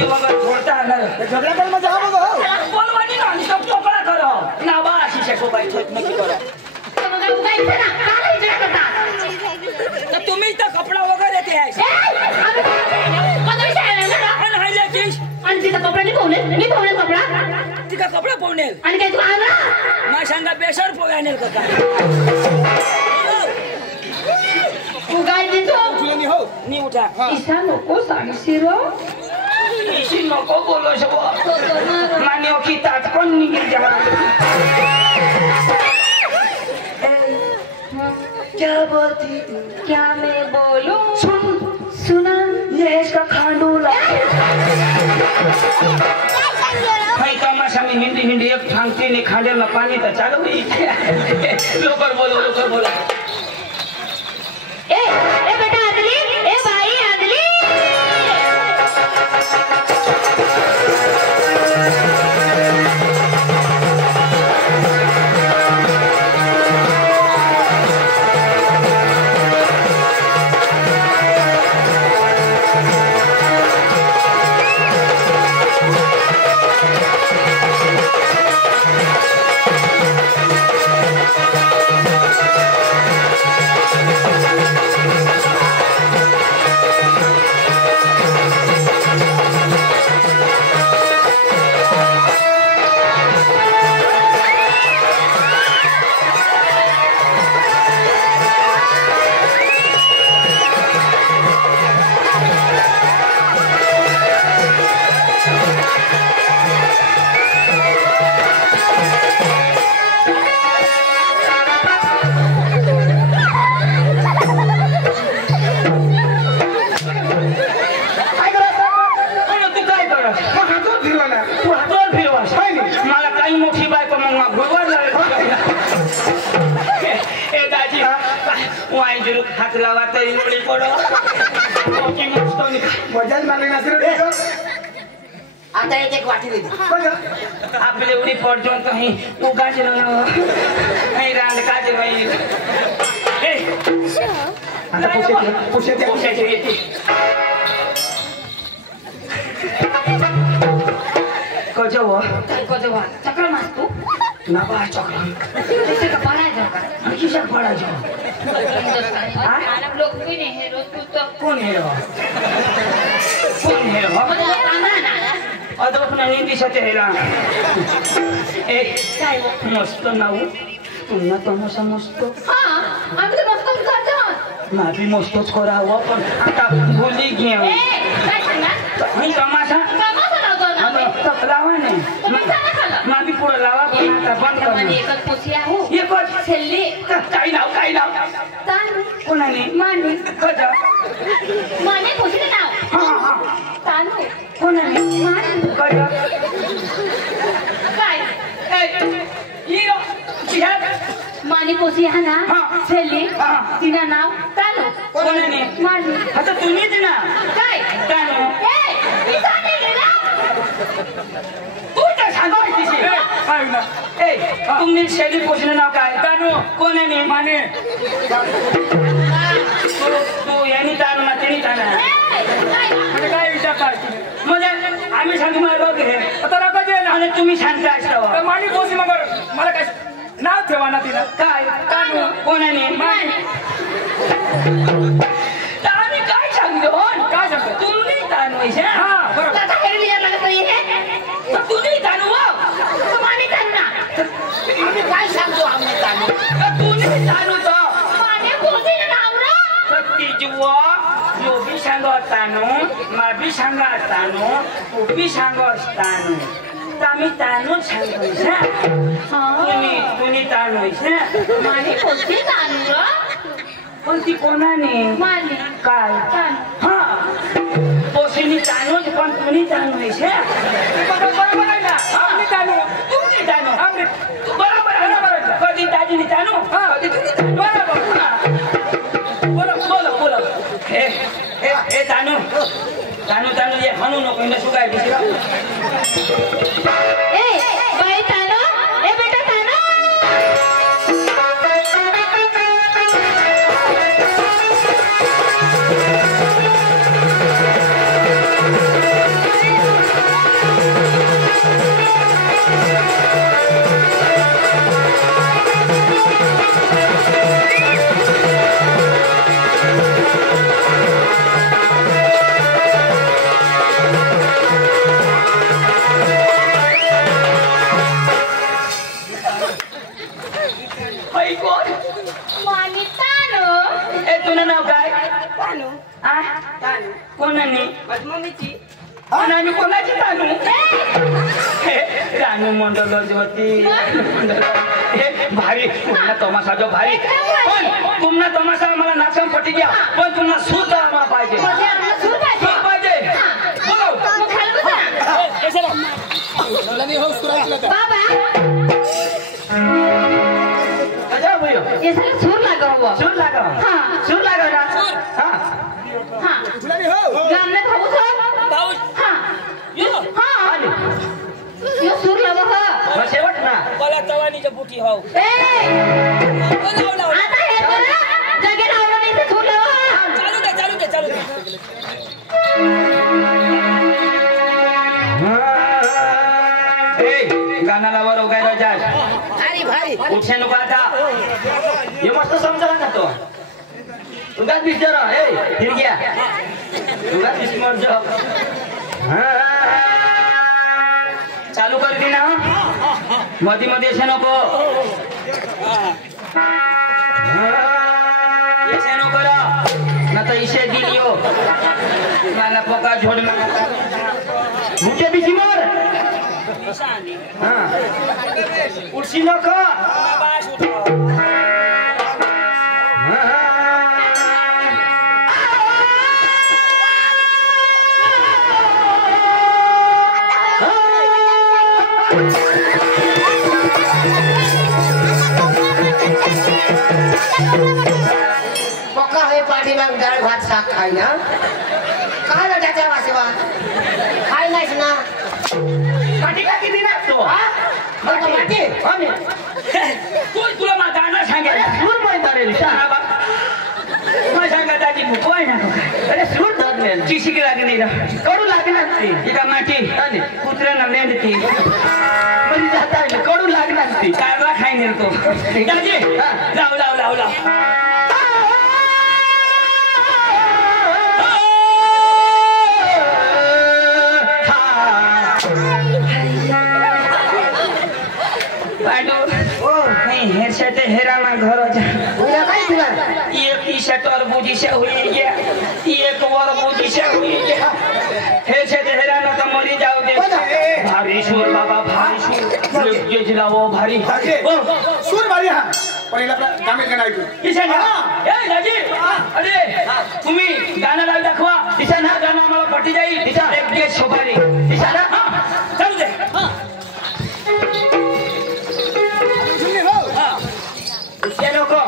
बघा थोडता आला झगडा कर मजा बघा बोलवानी ना सब टोकळा करो ना बा अशी शेको बाई छोट नकी करा तर तुम्ही तर कपडा वगैरे ते आहे आणि तिचा कपडा नाही कपडा तिका कपडा पोवनेल आणि काय तू आणला मा सांगा बेसर पोवनेल का तू काय देतो नी उठा ईशा नको सांगशीरो इशी नको बोलो शबो माने ओकी तात कोण निघेल जमा क्या बोलती तू क्या मैं बोलूं सुना ये इसका खांडूला भाई तमाशा में हिंदी एक फांगती ने खांडे में पानी तो चालू ही लोकर बोलो ए बेटा आदली ए भाई आदली हाथ लावा तरी नोडी पडो ओकी मस्त नाही मजाच मागे नसरे आता एक वाटी दे आपले उडी पडतो तो ही उगाच ना नाही रांड काज नाही ए आता पुशे येते कोजवा चक्र मारतो ना बा चक्र कैसे का पडायचं का किशा पडायचं लोक कोणी हे रोज पुस्तक कोण हे अदोपना हिंदी सते हेला ए काय मस्त नाऊ पुन्हा तमाशा मस्त हा आम्ही तर मस्त करतो माझी मस्तच करावं पण आता भुली घे काय सांगणार मी तमाशा तक लावा नाही माझी पुढं लावा पण आता बंद कर एकच पोची आहे एकच छेल्ली काही नाव तानू कोणाने माने कजा माने पोचीचे नाव हा तानू कोणाने माने कजा काय ए हिरो जिहाद माने पोची आहे ना हा. छेल्ली हा. तिचं नाव तानू कोणाने माने आता तुम्हीच ना काय तानू ए मी ताने गेला तू तर सांगायची काय ना ए तुम्ही शैली पोषण नाव काय तानू कोणाने माने तू यांनी तानू ना त्यांनी ताना म्हणजे काय विचार काय म्हणजे आम्ही सांगू मला लोक हे आता नका जे ना आणि तुम्ही शांत असता मानी पोसी मग मला काय नाव ठेवा ना तिला काय तानू कोणाने माने आम्ही काय सांगतो काय सांगतो तुम्ही तानू हा बरोबर आता हेरली जाणार नाही हे तुम्ही तानू माने ताना आम्ही काय सांगतो आम्ही तानू तुम्ही तानू तो माने पोचीचे नाव ना कत्ती जुवा जो भी सांगो तानू मा भी सांगा तानू तू भी सांगो तानू तामी तानू सांगो तुम्ही तानू माने पोची तानू रो पण ती कोणाने माने काय तानू हा पोशीनी तानूच पण तुम्ही जाणू आहे शे. बरोबर आहे ना आम्ही जाणू तुम्ही जाणू आम्ही बरोबर आहे ना कधी दाजीने जाणू कधी तुम्ही बरोबर बोला बोला बोला हे हे हे जाणू जाणू जाणू ये म्हणू नको इंदा सुगाय बिसरा ए बाई तानो ए बेटा तानो हाय कोण मामी तानो ए तुझं नाव काय तानू आ तानू कोणानी माझी मम्मीची आणि कोणाची तानू हे रानू मंडल ज्योती हे भारी तुम्हाला तमाशा जो भारी पण तुम्हाला तमाशा मला नाचम पटी घ्या पण तुम्हाला सूत आम्हाला पाहिजे म्हणजे आम्हाला सूर पाहिजे. सूत पाहिजे बोलो मग खाली बसा. बाबा अच्छा भैया ये साला सूर लगा हुआ सूर लगा हाँ. सूर लगा ना हाँ हाँ गामने भाऊ साहब हाँ हाँ यो सूर लगा हुआ मग शेवट ना मला तवानीच्या बुटी हाव ए आता हे तो ना जगे लावलं नाही तर सूर लगा हुआ. चालू दे चालू दे चालू दे ए गाना लावर वगैरे जा भारी भारी उठे नको आता हे मस्त समजला ना तो तुगाच बिचारा ए फिर गया तुगाच बिस्मर जो चालू कर दी ना मध्ये मध्ये असे नको ऐसे नको ना तर इसे दिलियो मला पोका झोड मुझे बिस्मर हाँ उठसी नको बास उठाव पक्का है पार्टी में दाल भात शाक खाई ना कहाँ ना जाता वहाँ से वहाँ खाई ना इसना पाठी का किती लागतो मग तो माटी आम्ही तुला मा गाणं सांगेल सूर पण धरेल शहा बा मग सांगा दाजी भूक आहे ना अरे सूर धरलेल चिशिक लागली ना कडू लागणार ती एका माठी आणि कुत्र्यानं मेंढती म्हणजे जाता येईल कडू लागणार ती कारला खाईन तो दाजी लाव लाव लाव लाव हेरशे हेरा ना घर उन्हें काय तुला एक टी शर्ट और बूजी से हुई गया एक और बूजी से हुई गया हेरशे हेरा ना तो मरी जाओ दे भारी शूर बाबा भारी शूर ये जिलाओ भारी ओ सूर मारी हा पहिला दामेल गाणं ऐकू किशन ए दाजी अरे तुम्ही गाणं लावून दाखवा किशन हा गाणं आम्हाला पटी जाईल एक दिवस शोभारी किशन हा चालू दे ये लोको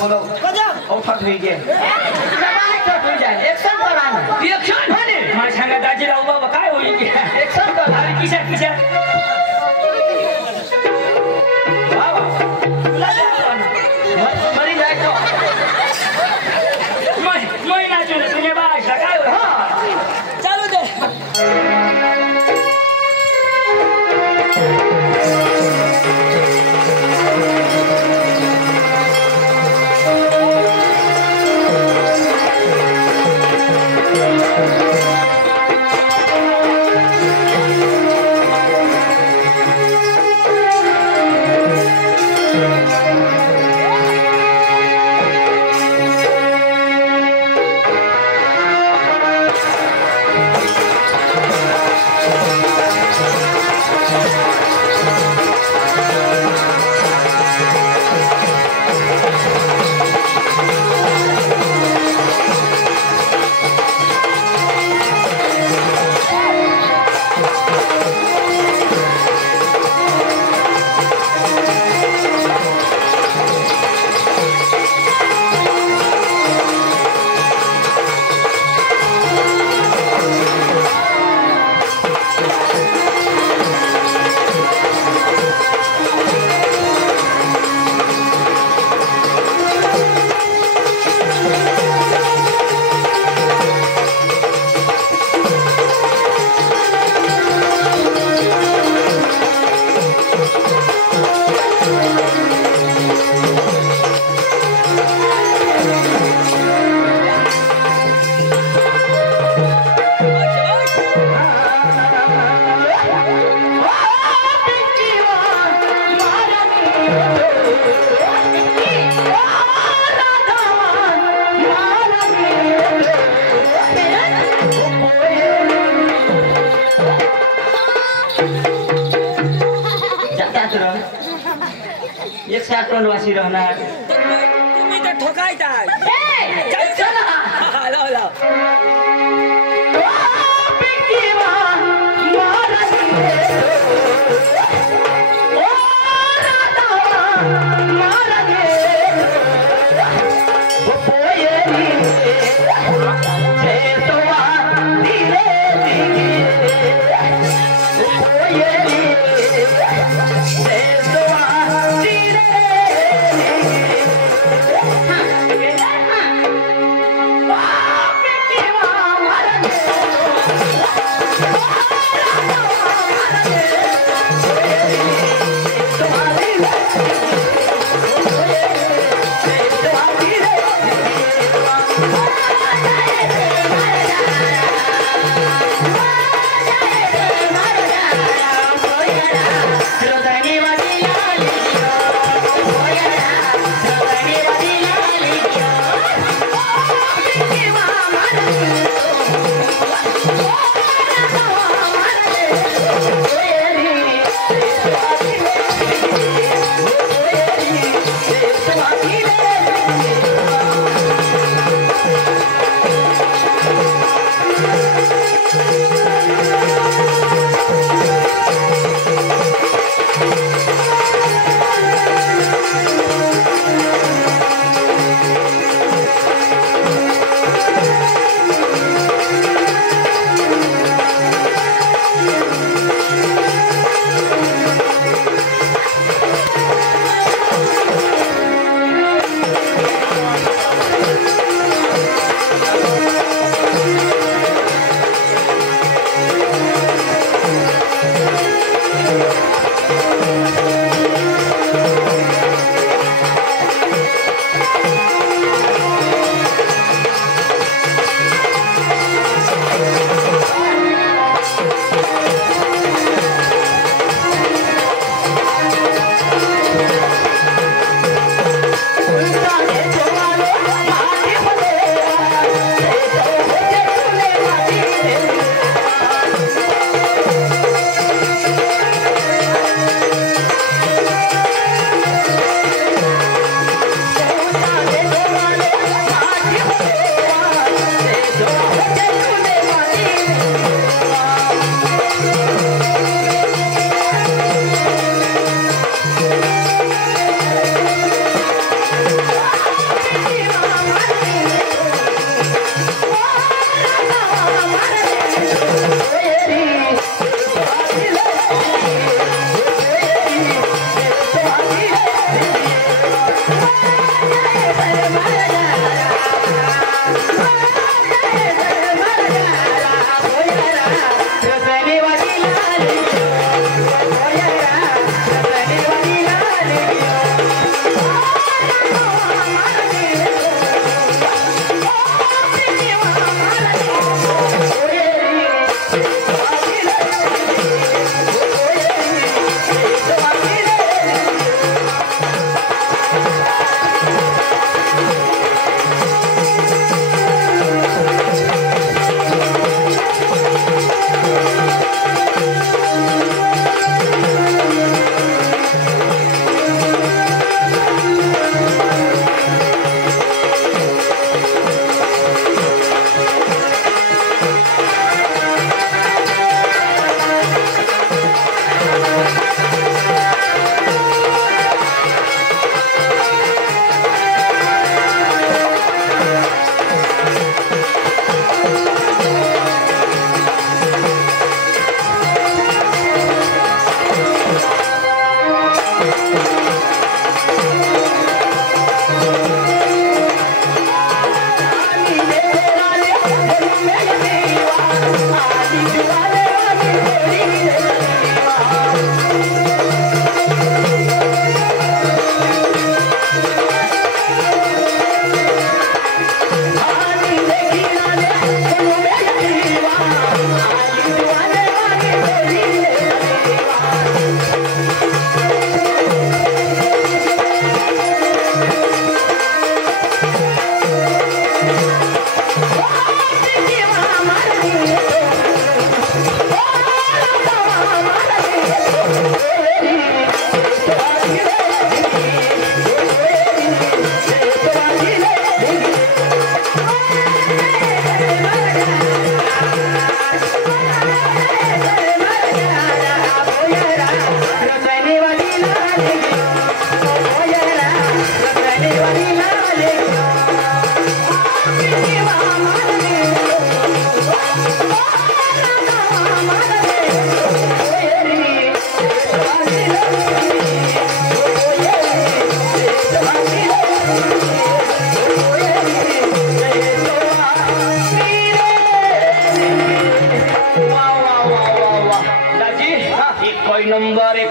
बोलो औफात हुई गे एक्शन करा रिएक्शन मला सांगा दाजी राहू बाबा काय होईल एक्शन कर अरे किशा किशा मरी जायचो मैं नाचू ना तुझे भाषा काय होईल चालू दे पेक्षा टोनवासी राहणार तुम्ही तर ठोकायताय ए, चला हॅलो हॅलो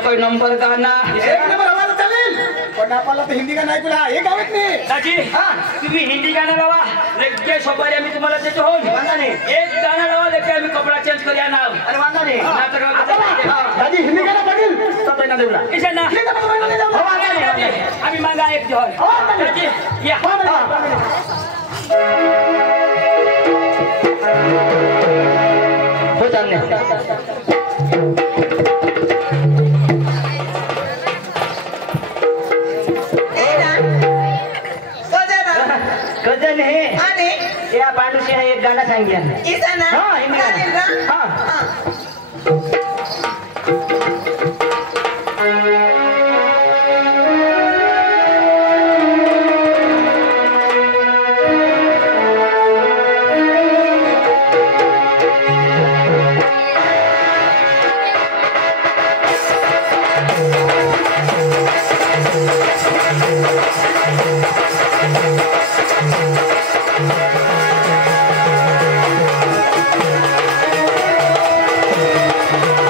एक नंबर गाना एक नंबर आवाज चालेल पण आपल्याला तर हिंदी गाणं ऐकूला हे गावत नाही दाजी तुम्ही हिंदी गाणं लावा लेके सोपारी आम्ही तुम्हाला देतो हो एक गाणं लावा लेके आम्ही कपडा चेंज करूया नाव अरे वांदा नाही नाटक दादी हिंदी गाणं बघील तर पहिला देऊला किशन ना आम्ही मागा एक जोर दाजी या हो चालले गजन है आणि या पांडुशी एक गाणं सांगितलं इथं ना हा, हिंदी गाणं. चालेल ना? हा. हा. ¡Suscríbete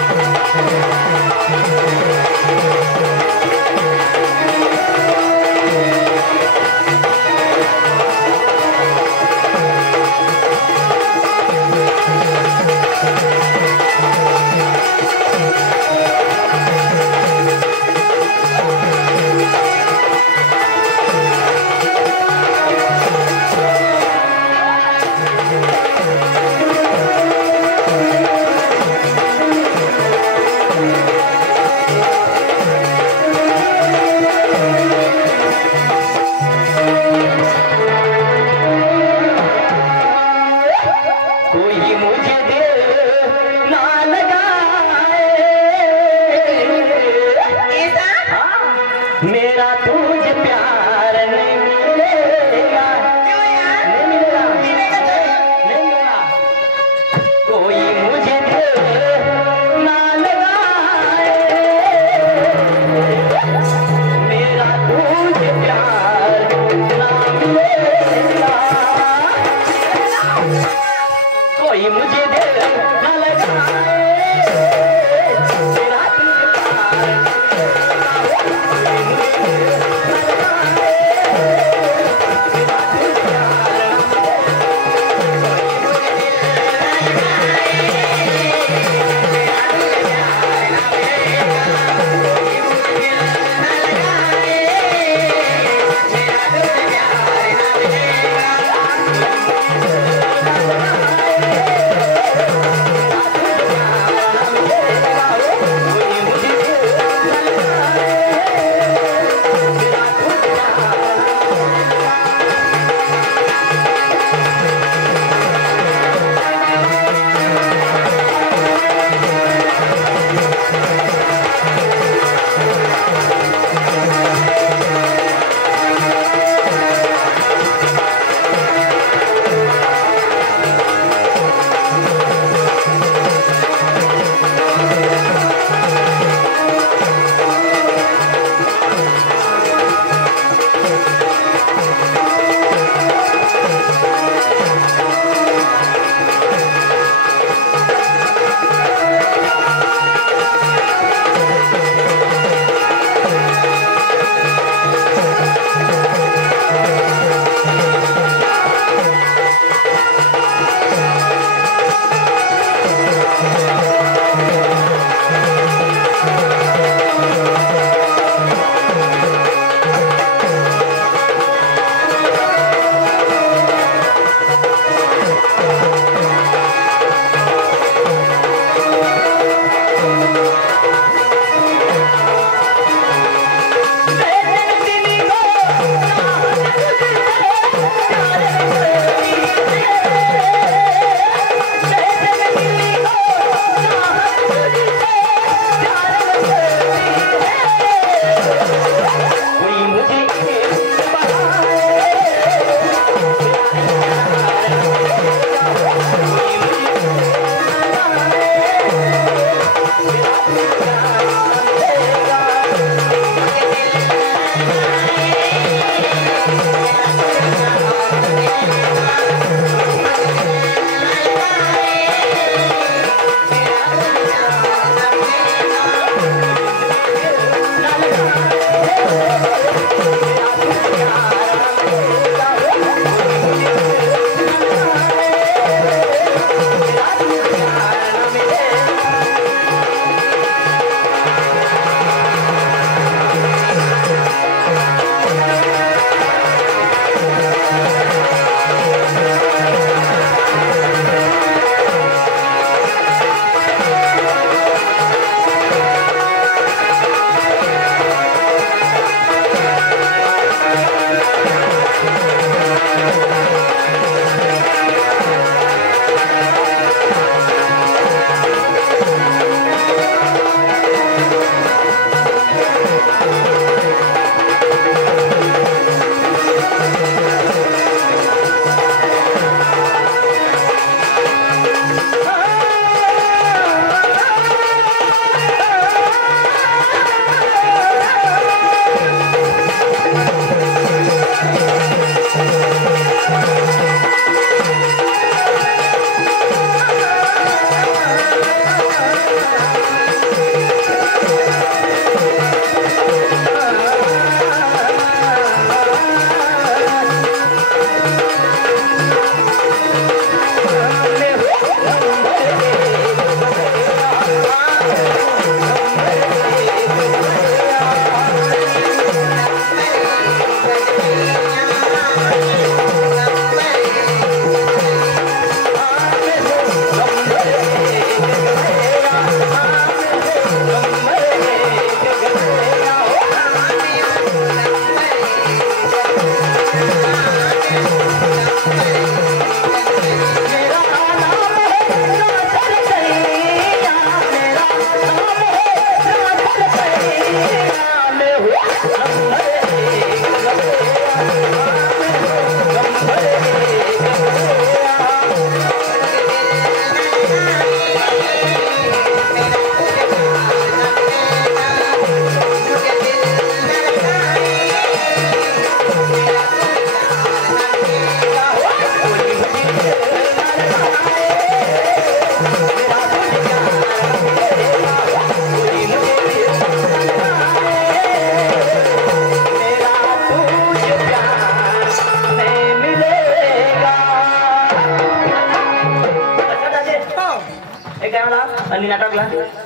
आणि नाटकला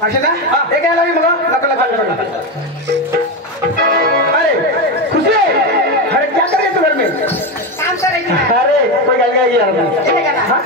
असे ना हे काय लागेल बघा लका अरे खुशी अरे क्या कर रहे तू घर में काम करायचं आहे. अरे कोई गल गई यार चले का ना? हाँ?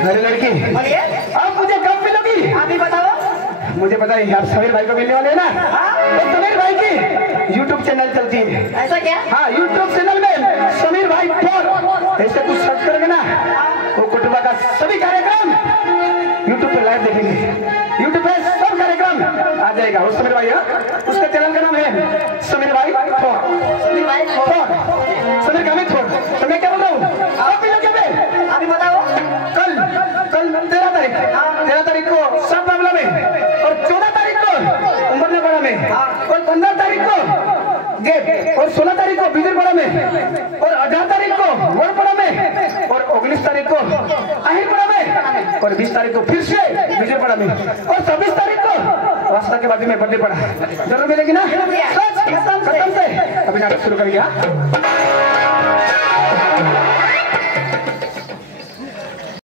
अरे लड़की, अब मुझे कब मिलोगी? आप ही बताओ। मुझे पता है आप समीर भाई को मिलने वाले हैं ना? तो समीर भाई की YouTube चैनल चलती है। ऐसा क्या? हाँ, YouTube चैनल में समीर भाई 4 ऐसे कुछ सर्च करोगे ना, वो कुटुंबा का सभी कार्यक्रम YouTube पे लाइव देखेंगे। YouTube पे सब कार्यक्रम आ जाएगा। वो समीर भाई है, उसका चैनल का नाम है समीर भाई 4। समीर भाई 4 समीर का 4। तो मैं क्या बोल रहा हूँ, आप भी लोग पे आप ही बताओ। कल 13 तारीख को सब मामला में, और 14 तारीख को उमरनेपाड़ा में, और 15 तारीख को गेट, और 16 तारीख को बिजरपाड़ा में, और 18 तारीख को वड़पाड़ा में, और 19 तारीख को अहिरपाड़ा में, और 20 तारीख को फिर से बिजरपाड़ा में, और 26 तारीख को रास्ता के बाद में बल्लेपाड़ा। जरूर मिलेगी ना? खत्म से अभी नाटक शुरू करिए।